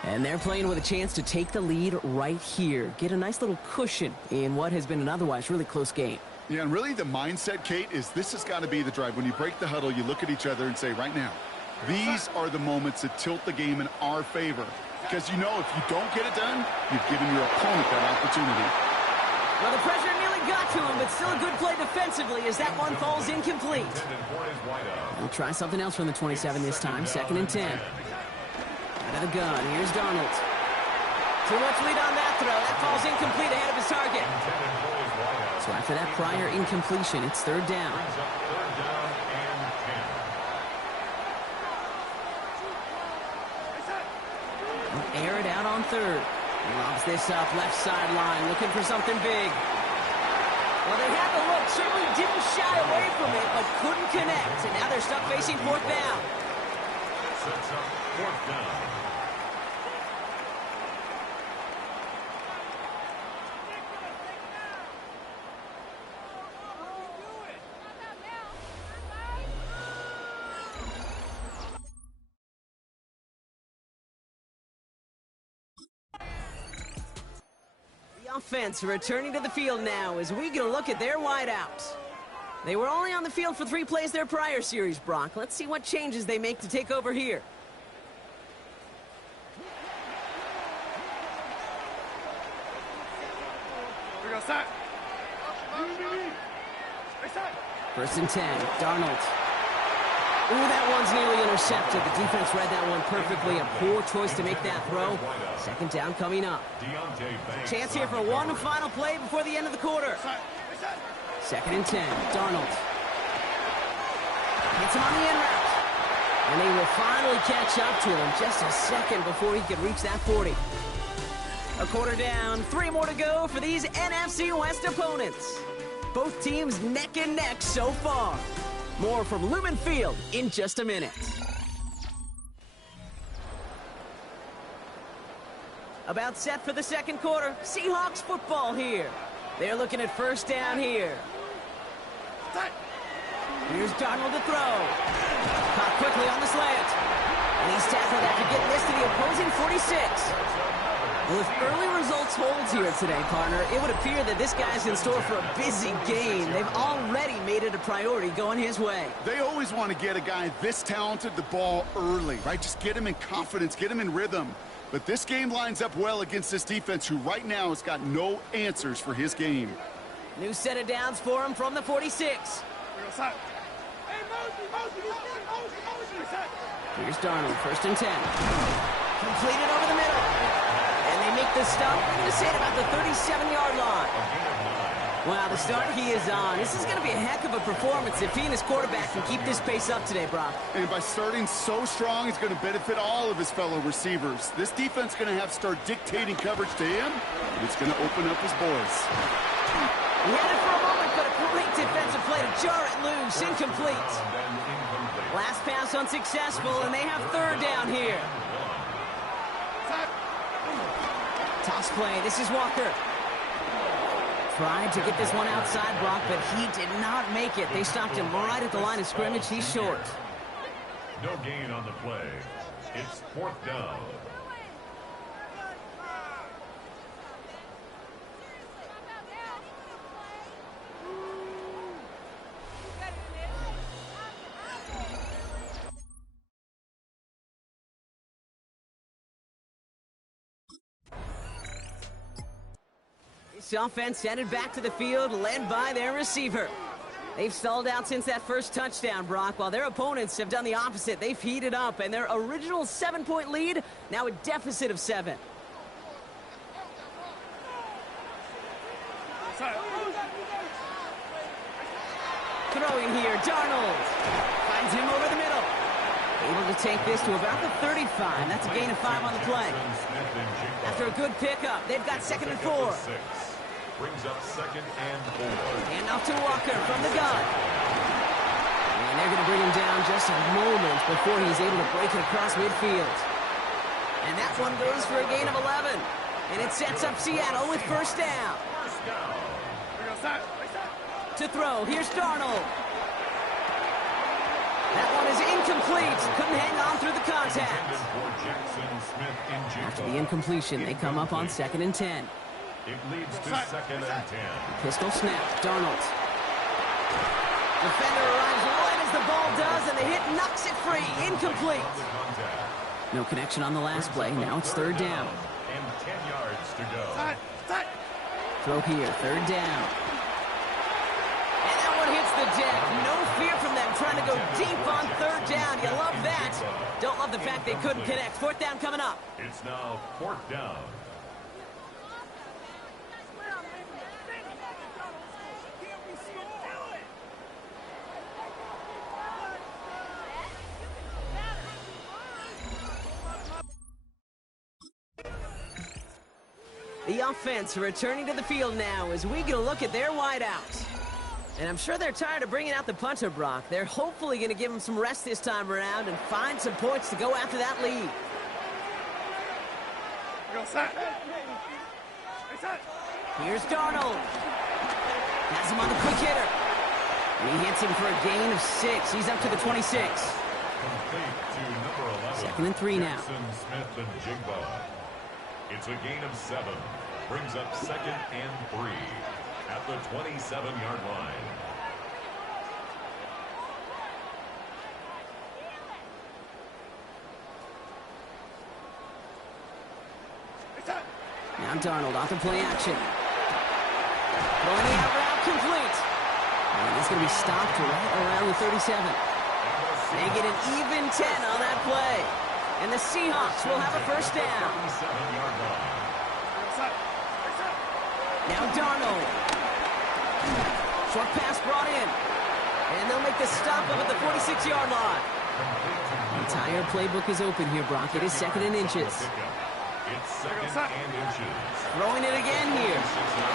And they're playing with a chance to take the lead right here. Get a nice little cushion in what has been an otherwise really close game. Yeah, and really the mindset, Kate, is this has got to be the drive. When you break the huddle, you look at each other and say, right now, these are the moments that tilt the game in our favor. Because you know if you don't get it done, you've given your opponent that opportunity. Well, the pressure nearly got to him, but still a good play defensively as that one falls incomplete. We'll try something else from the 27 this time, second and 10. Out of the gun, here's Donald. Too much lead on that throw. That falls incomplete ahead of his target. So after that prior incompletion, it's third down. He'll air it out on third. He lobs this up, left sideline, looking for something big. Well, they had the look, certainly didn't shy away from it, but couldn't connect. And now they're stuck facing fourth down. Sets up fourth down. Offense returning to the field now as we get a look at their wideouts. They were only on the field for 3 plays their prior series, Brock. Let's see what changes they make to take over here. First and 10, Darnold. Ooh, that one's nearly intercepted. The defense read that one perfectly. A poor choice to make that throw. Second down coming up. Chance here for one final play before the end of the quarter. Second and 10, Darnold. Hits him on the in route. And they will finally catch up to him just a second before he could reach that 40. A quarter down, 3 more to go for these NFC West opponents. Both teams neck and neck so far. More from Lumen Field in just a minute. About set for the second quarter. Seahawks football here. They're looking at first down here. Here's Darnold to throw. Caught quickly on the slant. And he's tackled after getting this to the opposing 46. Well, if early results holds here today, partner, it would appear that this guy's in store for a busy game. They've already made it a priority going his way. They always want to get a guy this talented the ball early, right? Just get him in confidence, get him in rhythm. But this game lines up well against this defense, who right now has got no answers for his game. New set of downs for him from the 46. Here's Darnold, 1st and 10. Completed over the middle. And they make the stop. We're going to say it about the 37-yard line. Wow, the start he is on. This is going to be a heck of a performance if he and his quarterback can keep this pace up today, Brock. And by starting so strong, he's going to benefit all of his fellow receivers. This defense is going to have to start dictating coverage to him, and it's going to open up his boys. He had it for a moment, but a great defensive play to jar it loose. Incomplete. Last pass unsuccessful, and they have 3rd down here. Toss play. This is Walker. Tried to get this one outside, Brock, but he did not make it. They stopped him right at the line of scrimmage. He's short. No gain on the play. It's 4th down. This offense headed back to the field, led by their receiver. They've stalled out since that first touchdown, Brock, while their opponents have done the opposite. They've heated up, and their original 7-point lead, now a deficit of 7. Throwing here, Darnold. Finds him over the middle. Able to take this to about the 35. That's a gain of 5 on the play. After a good pickup, they've got 2nd and 4. Brings up 2nd and 4. And off to Walker from the gun. And they're going to bring him down just a moment before he's able to break it across midfield. And that one goes for a gain of 11. And it sets up Seattle with 1st down. To throw, here's Darnold. That one is incomplete. Couldn't hang on through the contact. After the incompletion, they come up on 2nd and 10. It leads to 2nd and 10. Pistol snap, Darnold. Defender arrives right as the ball does, and the hit knocks it free. Incomplete. No connection on the last play. Now it's 3rd down. And 10 yards to go. Throw here, 3rd down. And that one hits the deck. No fear from them trying to go deep on 3rd down. You love that. Don't love the fact they couldn't connect. 4th down coming up. It's now 4th down. The offense returning to the field now as we get a look at their wideouts. And I'm sure they're tired of bringing out the punter, Brock. They're hopefully going to give him some rest this time around and find some points to go after that lead. Here's Darnold. Has him on the quick hitter. And he hits him for a gain of 6. He's up to the 26. Complete to number 11. 2nd and 3 now. Smith and Jigba. It's a gain of 7. Brings up 2nd and 3 at the 27-yard line. Now Darnold off the play action. Throwing the out route complete. And he's going to be stopped right around the 37. They get an even 10 on that play. And the Seahawks will have a 1st down. Now Darnold. Short pass brought in. And they'll make the stop up at the 46-yard line. The entire playbook is open here, Brock. It is 2nd and inches. It's 2nd and inches. Throwing it again here.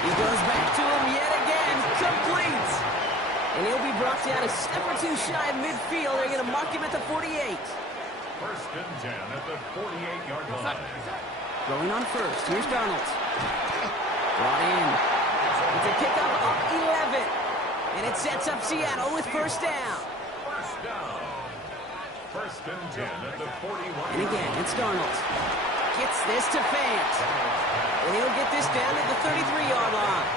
He goes back to him yet again. Complete. And he'll be brought down a step or 2 shy of midfield. They're going to mark him at the 48. 1st and 10 at the 48-yard line. Going on 1st. Here's Darnold. Brought in. It's a kickoff up 11. And it sets up Seattle with first down. First down. First and 10 at the 41. And again, it's Darnold. Gets this to Fant. And he'll get this down at the 33-yard line.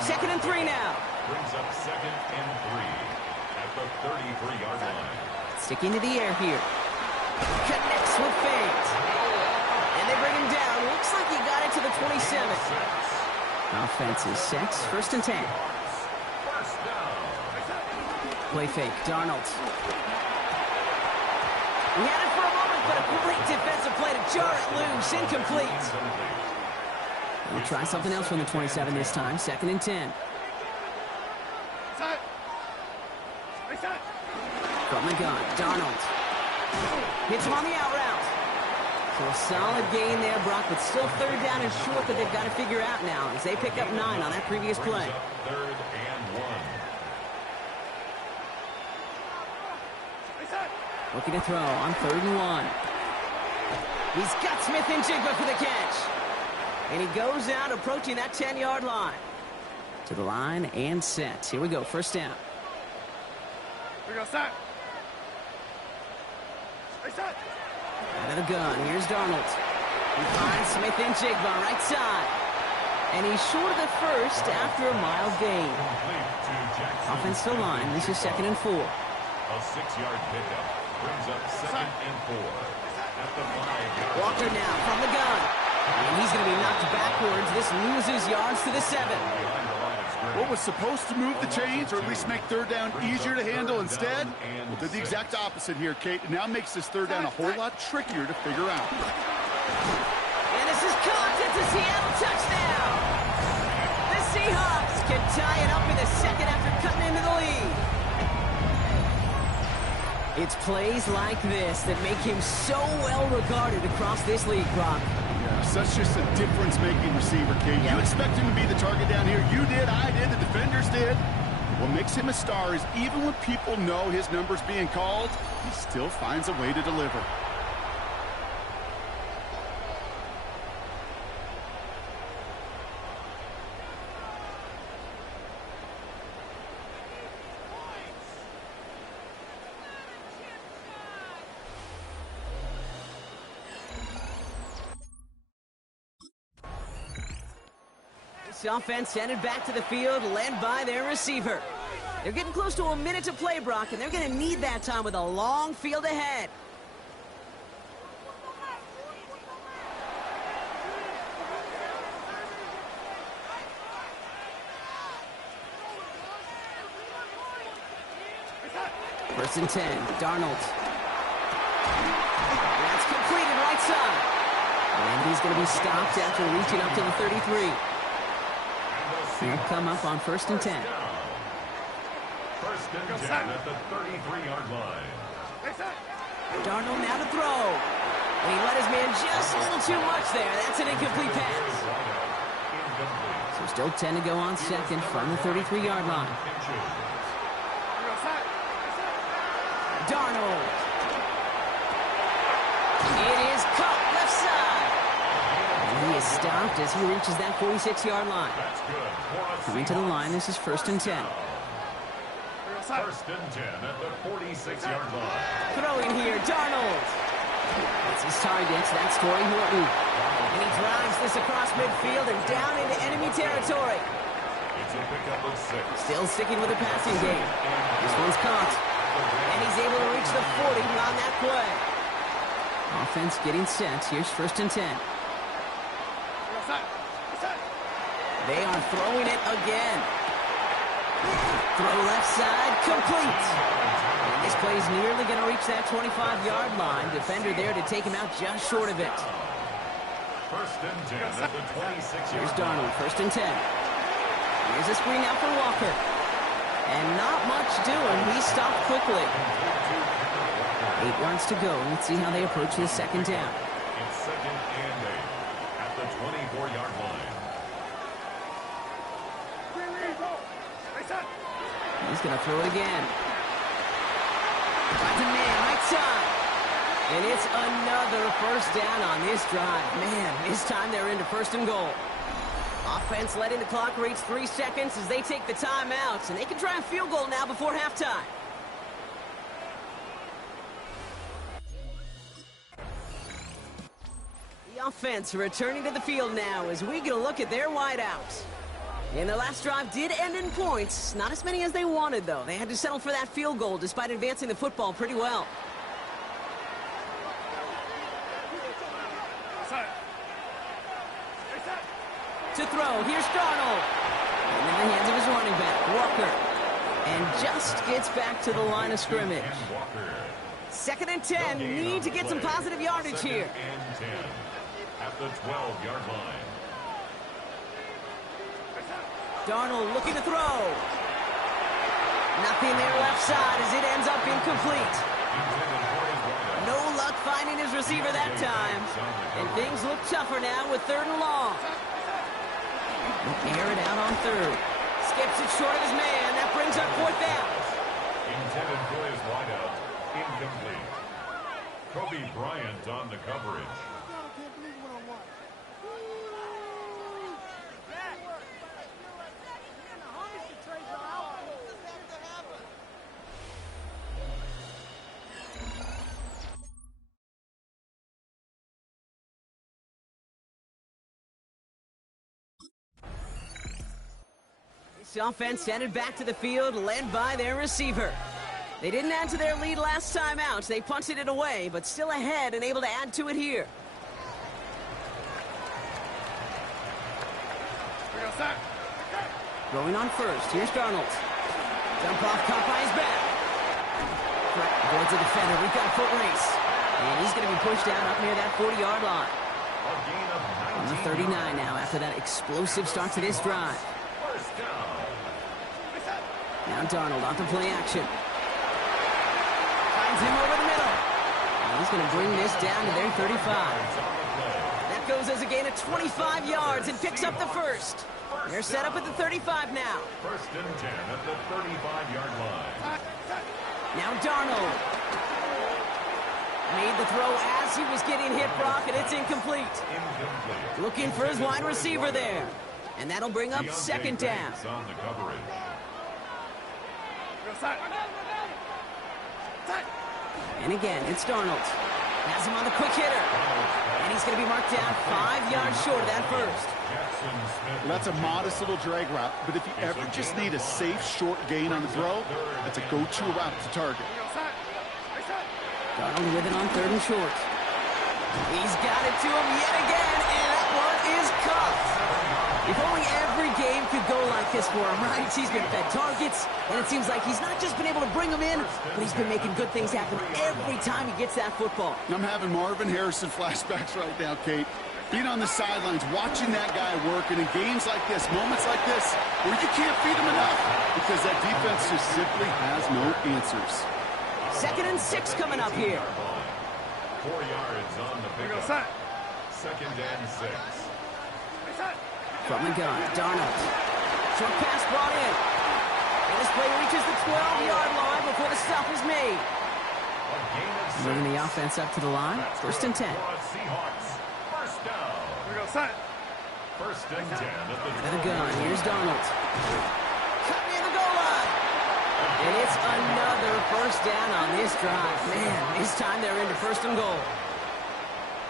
Second and 3 now. Brings up second and 3 at the 33-yard line. Sticking to the air here. Connects with Fant. And they bring him down. Looks like he got it to the 27. Offense is set. First and 10. First down. Play fake. Darnold. He had it for a moment, but a great defensive play to jar it loose. Incomplete. We'll try something else from the 27 this time. Second and 10. From the gun, Darnold. Hits him on the out route. So a solid gain there, Brock, but still third down and short that they've got to figure out now as they pick up 9 on that previous play. Third and 1. Looking to throw on 3rd and 1. He's got Smith and Jigba for the catch. And he goes out approaching that 10-yard line. To the line and set. Here we go, first down. We go, set. Out of the gun, here's Darnold. He finds Smith and Jigba right side. And he's short of the first after a mild gain. Offensive line, this is second and 4. A 6-yard pickup brings up second and 4 at the 5-yard. Walker now from the gun. And he's going to be knocked backwards. This loses yards to the 7. What was supposed to move the chains, or at least make third down easier to handle instead? Well, did the exact opposite here, Kate. It now makes this third down a whole lot trickier to figure out. And this is caught. It's a Seattle touchdown. The Seahawks can tie it up in the second after cutting into the lead. It's plays like this that make him so well regarded across this league, Brock. Yeah, such just a difference-making receiver, Kate. You expect him to be the target down here. You did, I did, the defenders did. What makes him a star is even when people know his number's being called, he still finds a way to deliver. This offense headed back to the field, led by their receiver. They're getting close to a minute to play, Brock, and they're going to need that time with a long field ahead. First and 10, Darnold. That's completed right side. And he's going to be stopped after reaching up to the 33. He'll come up on first and 10. First and 10 at the 33-yard line. Darnold now to throw. And he let his man just a little too much there. That's an incomplete pass. So still 10 to go on second from the 33-yard line. Darnold. It is caught left side. And he is stopped as he reaches that 46-yard line. Coming to the line, this is first and 10. First and 10 at the 46-yard line. Throwing here, Darnold. That's his target. That's Torrey Horton. And he drives this across midfield and down into enemy territory. It's a pickup of 6. Still sticking with the passing game. This one's caught. And he's able to reach the 40 on that play. Offense getting set. Here's first and 10. They are throwing it again. Throw left side, complete. And this play is nearly going to reach that 25-yard line. Defender there to take him out just short of it. First and 10 at the 26-yard line. Here's Darnold, first and 10. Here's a screen out for Walker. And not much doing. He stopped quickly. 8 yards to go. Let's see how they approach this second down. It's second and 8 at the 24-yard line. He's going to throw it again. Finds a man right side. And it's another first down on this drive. Man, this time they're into first and goal. Offense letting the clock reach 3 seconds as they take the timeouts, and they can try a field goal now before halftime. The offense returning to the field now as we get a look at their wideouts. And the last drive did end in points. Not as many as they wanted, though. They had to settle for that field goal despite advancing the football pretty well. To throw, here's Darnold. And in the hands of his running back, Walker. And just gets back to the line of scrimmage. 2nd and 10, need to get some positive yardage here. 2nd and 10 at the 12-yard line. Darnold looking to throw. Nothing there left side as it ends up incomplete. No luck finding his receiver that time. And things look tougher now with 3rd and long. Air it out on 3rd. Skips it short of his man. That brings up 4th down. Intended for his wideout. Incomplete. Kobe Bryant on the coverage. This offense headed back to the field, led by their receiver. They didn't add to their lead last time out. They punted it away, but still ahead and able to add to it here. Going on first. Here's Darnold. Dump off, caught by his back. Avoids a defender. We've got a foot race. And he's going to be pushed down up near that 40-yard line. Number 39 now after that explosive start to this drive. Now Darnold off the play action. Finds him over the middle. And he's going to bring this down to their 35. That goes as a gain of 25 yards and picks up the first. They're set up at the 35 now. 1st and 10 at the 35-yard line. Now Darnold. Made the throw as he was getting hit, Brock, and it's incomplete. Looking for his wide receiver there. And that'll bring up 2nd down. On the coverage. And again, it's Darnold. Has him on the quick hitter. And he's going to be marked down 5 yards short of that first. Well, that's a modest little drag route, but if you ever just need a safe, short gain on the throw, that's a go-to route to target. Darnold with it on 3rd and short. He's got it to him yet again, and that one is caught. If only every game could go like this for him, right? He's been fed targets, and it seems like he's not just been able to bring them in, but he's been making good things happen every time he gets that football. I'm having Marvin Harrison flashbacks right now, Kate. Being on the sidelines, watching that guy work, and in games like this, moments like this, where you can't feed him enough because that defense just simply has no answers. 2nd and 6 coming up here. 4 yards on the pickup. 2nd and 6. From the gun, Darnold. Short pass brought in. And this play reaches the 12-yard line before the stop is made. Moving the offense up to the line. 1st and 10. Seahawks. First down. 1st and 10 At the gun, here's Darnold. Cut near the goal line. And it's another 1st down on this drive. Man, this time they're into 1st and goal.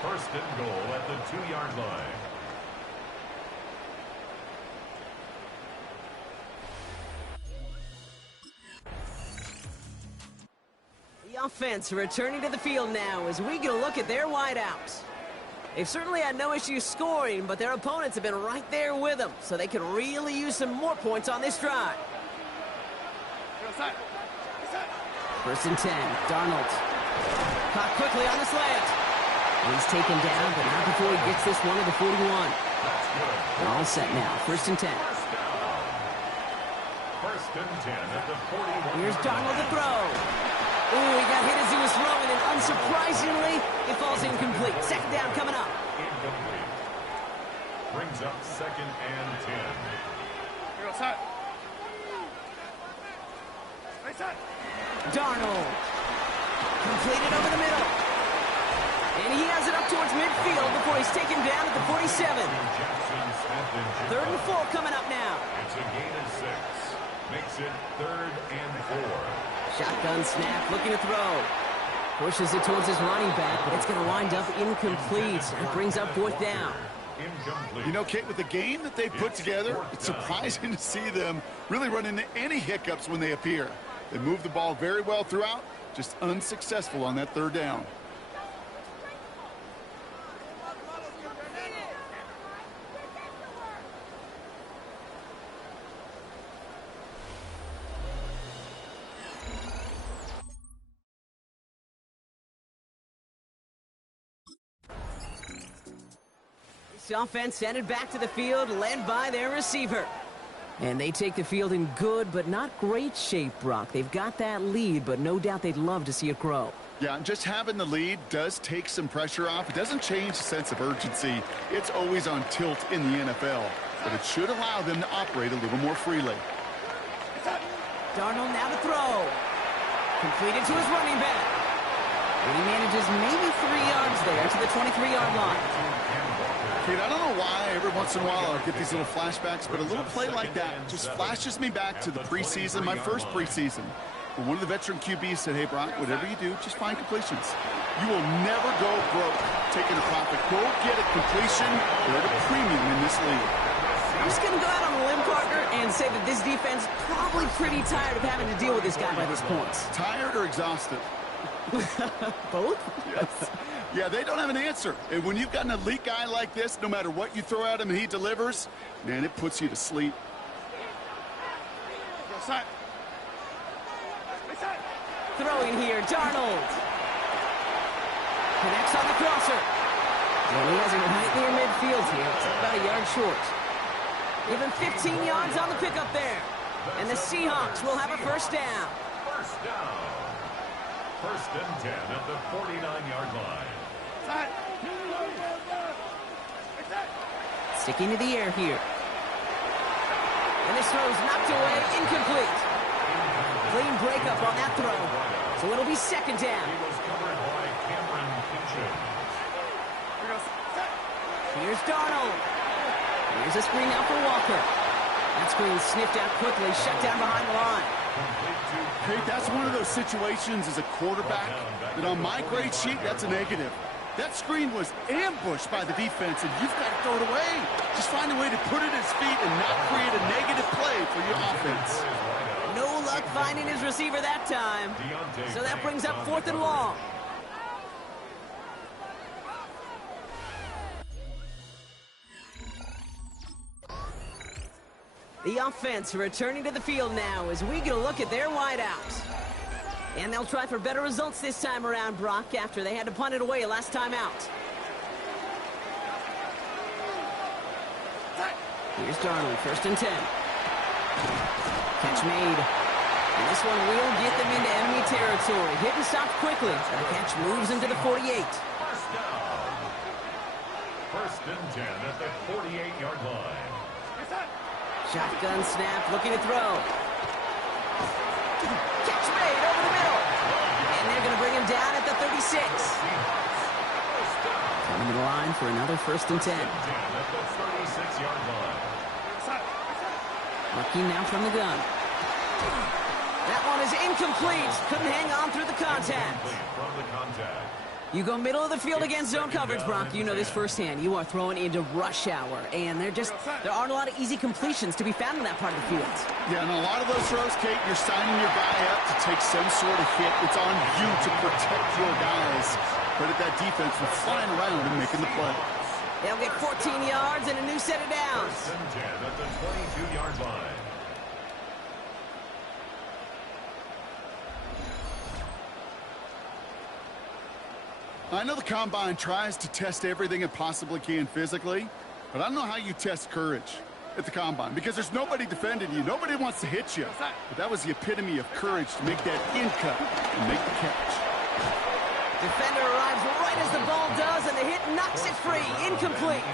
1st and goal at the 2-yard line. The offense returning to the field now as we get a look at their wideouts. They've certainly had no issues scoring, but their opponents have been right there with them, so they could really use some more points on this drive. 1st and 10, Darnold. Caught quickly on the slant. He's taken down, but not before he gets this one to the 41. They're all set now, 1st and 10. 1st and 10 at the 41. Here's Darnold to throw. Ooh, he got hit as he was throwing, and unsurprisingly, it falls incomplete. 2nd down coming up. Incomplete. Brings up 2nd and 10. Darnold. Completed over the middle. And he has it up towards towards midfield before he's taken down at the 47. 3rd and 4 coming up now. It's a gain of 6. Makes it 3rd and 4. Shotgun snap, looking to throw. Pushes it towards his running back, but it's going to wind up incomplete. That brings up 4th down. Incomplete. You know, Kate, with the game that they've put together, it's surprising to see them really run into any hiccups when they appear. They move the ball very well throughout, just unsuccessful on that 3rd down. This offense sent it back to the field, led by their receiver. And they take the field in good but not great shape, Brock. They've got that lead, but no doubt they'd love to see it grow. Yeah, just having the lead does take some pressure off. It doesn't change the sense of urgency. It's always on tilt in the NFL, but it should allow them to operate a little more freely. Darnold now to throw. Completed to his running back. And he manages maybe 3 yards there to the 23-yard line. Kate, I don't know why every once in a while I'll get these little flashbacks, but a little play like that just flashes me back to the preseason, my first preseason. When one of the veteran QBs said, hey, Brock, whatever you do, just find completions. You will never go broke taking a profit. Go get a completion. They're at a premium in this league. I'm just going to go out on a limb, partner, and say that this defense probably pretty tired of having to deal with this guy by this point. Tired or exhausted? Both? Yes. Yeah, they don't have an answer. And when you've got an elite guy like this, no matter what you throw at him and he delivers, man, it puts you to sleep. Throwing here, Darnold. Connects on the crosser. And he has it right near midfield here. It's about a yard short. Give him 15 yards on the pickup there. And the Seahawks will have a 1st down. 1st down. 1st and 10 at the 49-yard line. Sticking to the air here. And this throw's knocked away, incomplete. Clean breakup on that throw. So it'll be 2nd down. He was covered by Cameron Kitchen. Here's Darnold. Here's a screen out for Walker. That screen sniffed out quickly, shut down behind the line. Hey, that's one of those situations as a quarterback that on my grade sheet, that's a negative. That screen was ambushed by the defense, and you've got to throw it away. Just find a way to put it at his feet and not create a negative play for your offense. No luck finding his receiver that time. So that brings up 4th and long. The offense returning to the field now as we get a look at their wideouts. And they'll try for better results this time around, Brock, after they had to punt it away last time out. Here's Darnold, 1st and 10. Catch made. And this one will get them into enemy territory. Hit and stopped quickly. The catch moves into the 48. 1st down. 1st and 10 at the 48-yard line. Shotgun snap, looking to throw. Catch made over the middle. And they're going to bring him down at the 36. Coming to the line for another 1st and 10. At the 36-yard line. Looking now from the gun. That one is incomplete. Couldn't hang on through the contact. From the contact. You go middle of the field against zone coverage, Brock. You know this firsthand. You are throwing into rush hour, and there aren't a lot of easy completions to be found in that part of the field. Yeah, and a lot of those throws, Kate, you're signing your guy up to take some sort of hit. It's on you to protect your guys. Credit that defense for flying around and making the play. They'll get 14 yards and a new set of downs. 1st and 10 at the 22-yard line. I know the Combine tries to test everything it possibly can physically, but I don't know how you test courage at the Combine because there's nobody defending you. Nobody wants to hit you. But that was the epitome of courage to make that in cut and make the catch. Defender arrives right as the ball does, and the hit knocks it free. Incomplete.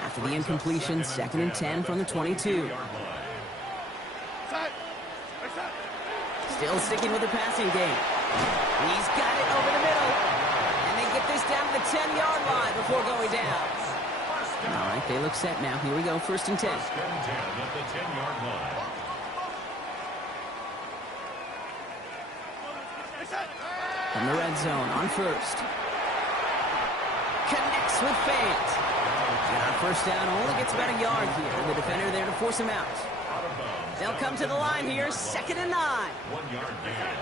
After the incompletion, 2nd and 10 from the 22. Still sticking with the passing game. He's got it over the middle. And they get this down to the 10. before going down. All right, they look set now. Here we go, 1st and 10. First and 10 at the 10-yard line. From the red zone on 1st. Connects with Fant. And on 1st down, only gets about a yard here. And the defender there to force him out. They'll come to the line here, 2nd and 9. 1 yard gain.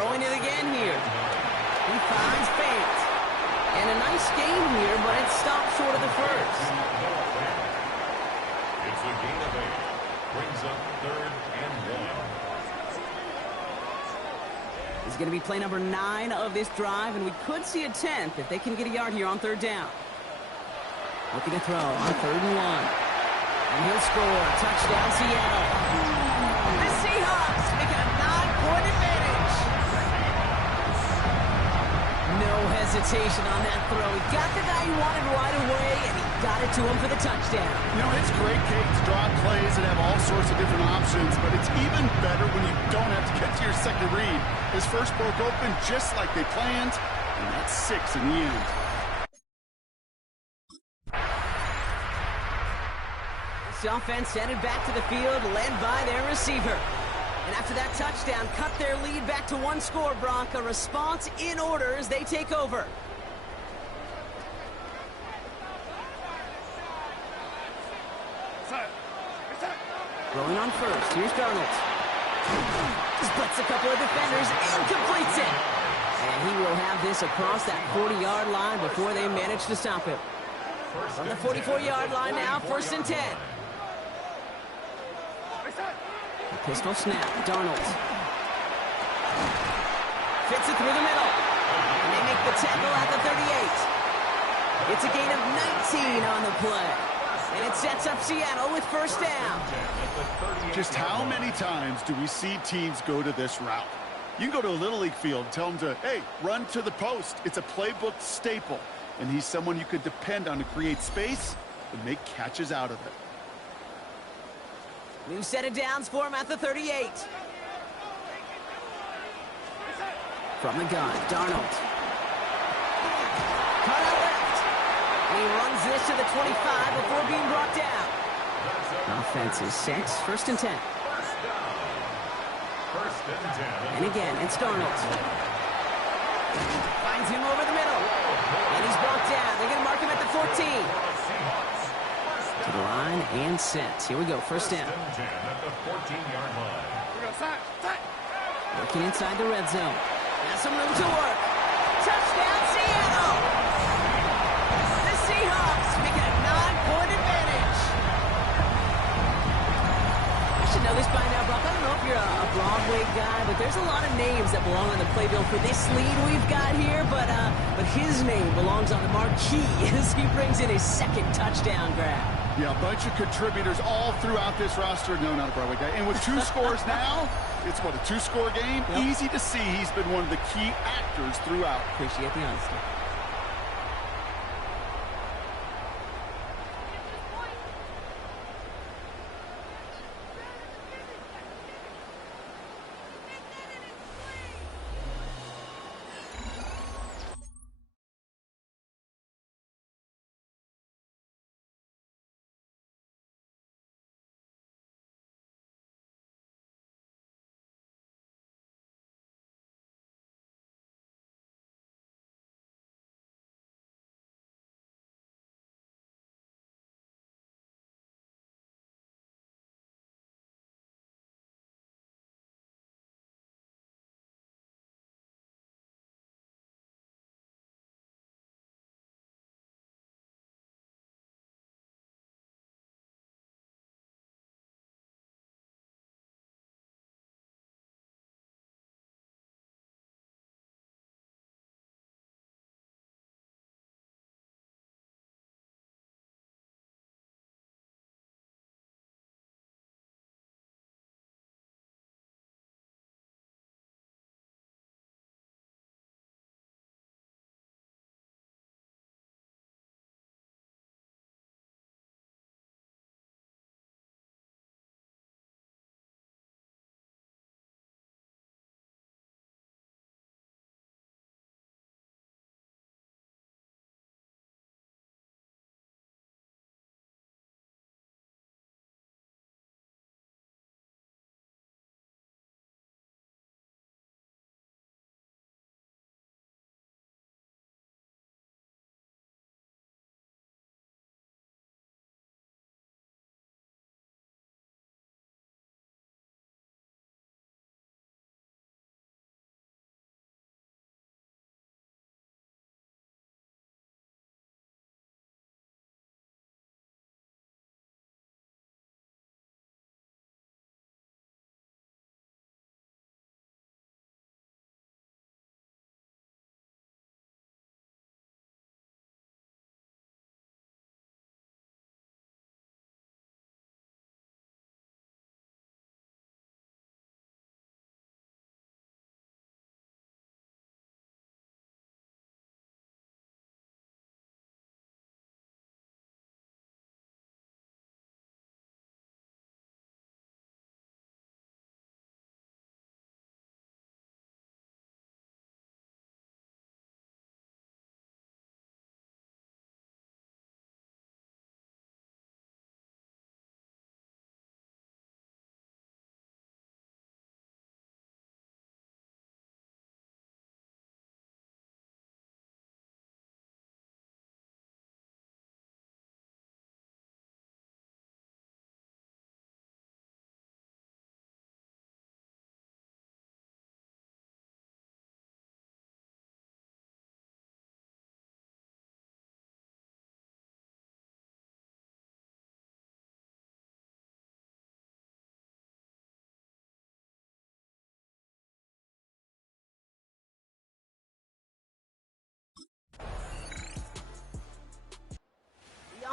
Throwing it again here. He finds Fant. And a nice gain here, but it stopped short of the first. It's a gain of 8. Brings up 3rd and 1. This is going to be play number 9 of this drive, and we could see a 10th if they can get a yard here on 3rd down. Looking to throw on 3rd and 1. And he'll score. Touchdown, Seattle. The Seahawks making a 9-point advantage. No hesitation on that throw. He got the guy he wanted right away, and he got it to him for the touchdown. You know, it's great, Kate, to draw plays and have all sorts of different options, but it's even better when you don't have to get to your second read. His first broke open just like they planned, and that's 6 in the end. This offense headed back to the field, led by their receiver. And after that touchdown, cut their lead back to 1 score, Brock. A response in order as they take over. Rolling on 1st. Here's Darnold. Splits a couple of defenders and completes it. And he will have this across that 40-yard line before they manage to stop him. From the 44-yard line now, 1st and 10. A pistol snap. Darnold. Fits it through the middle. And they make the tackle at the 38. It's a gain of 19 on the play. And it sets up Seattle with 1st down. Just how many times do we see teams go to this route? You can go to a Little League field and tell them to, hey, run to the post. It's a playbook staple. And he's someone you could depend on to create space and make catches out of it. New set of downs for him at the 38. From the gun, Darnold. Cut out left. And he runs this to the 25 before being brought down. Offense is 6, 1st and 10. And again, it's Darnold. Finds him over the middle. And he's brought down. They're going to mark him at the 14. To the line and set. Here we go, 1st down. Working inside the red zone. Has some room to work. Touchdown, Seattle! The Seahawks making a 9-point advantage. I should know this by now, Brock. I don't know if you're a Broadway guy, but there's a lot of names that belong on the playbill for this lead we've got here, but his name belongs on the marquee as he brings in his 2nd touchdown grab. Yeah, a bunch of contributors all throughout this roster. No, not a Broadway guy. And with 2 scores now, it's what, a 2-score game? Yep. Easy to see he's been one of the key actors throughout. Appreciate the honesty.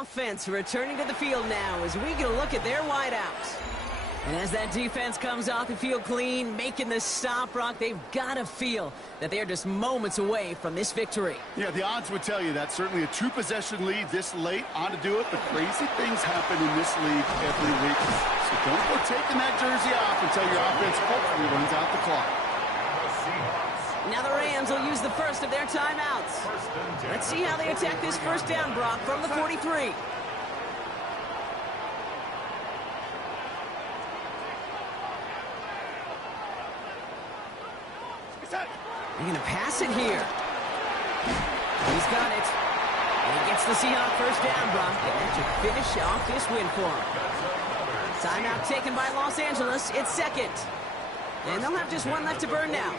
offense returning to the field now as we get a look at their wideouts. And as that defense comes off the field clean, making the stop, Brock, they've got to feel that they're just moments away from this victory. Yeah, the odds would tell you that's certainly a two-possession lead this late on to do it, but crazy things happen in this league every week. So don't go taking that jersey off until your offense hopefully runs out the clock. Now the Rams will use the first of their timeouts. Let's see how they attack this first down, Brock, from the 43. They're going to pass it here. He's got it. And he gets the Seahawks first down, Brock. And that should finish off this win for him. Timeout taken by Los Angeles. It's second. And they'll have just one left to burn now.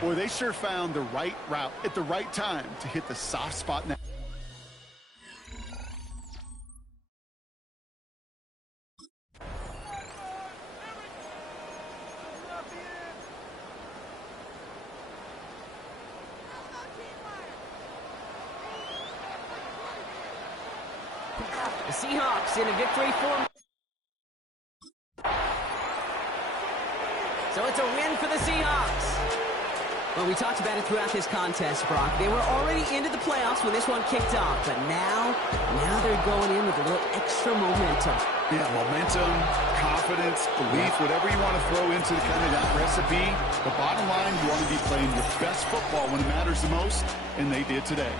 Boy, they sure found the right route at the right time to hit the soft spot now. The Seahawks in a victory form. So it's a win for the Seahawks. Well, we talked about it throughout this contest, Brock. They were already into the playoffs when this one kicked off, but now they're going in with a little extra momentum. Yeah, momentum, confidence, belief, whatever you want to throw into kind of that recipe. The bottom line, you want to be playing your best football when it matters the most, and they did today.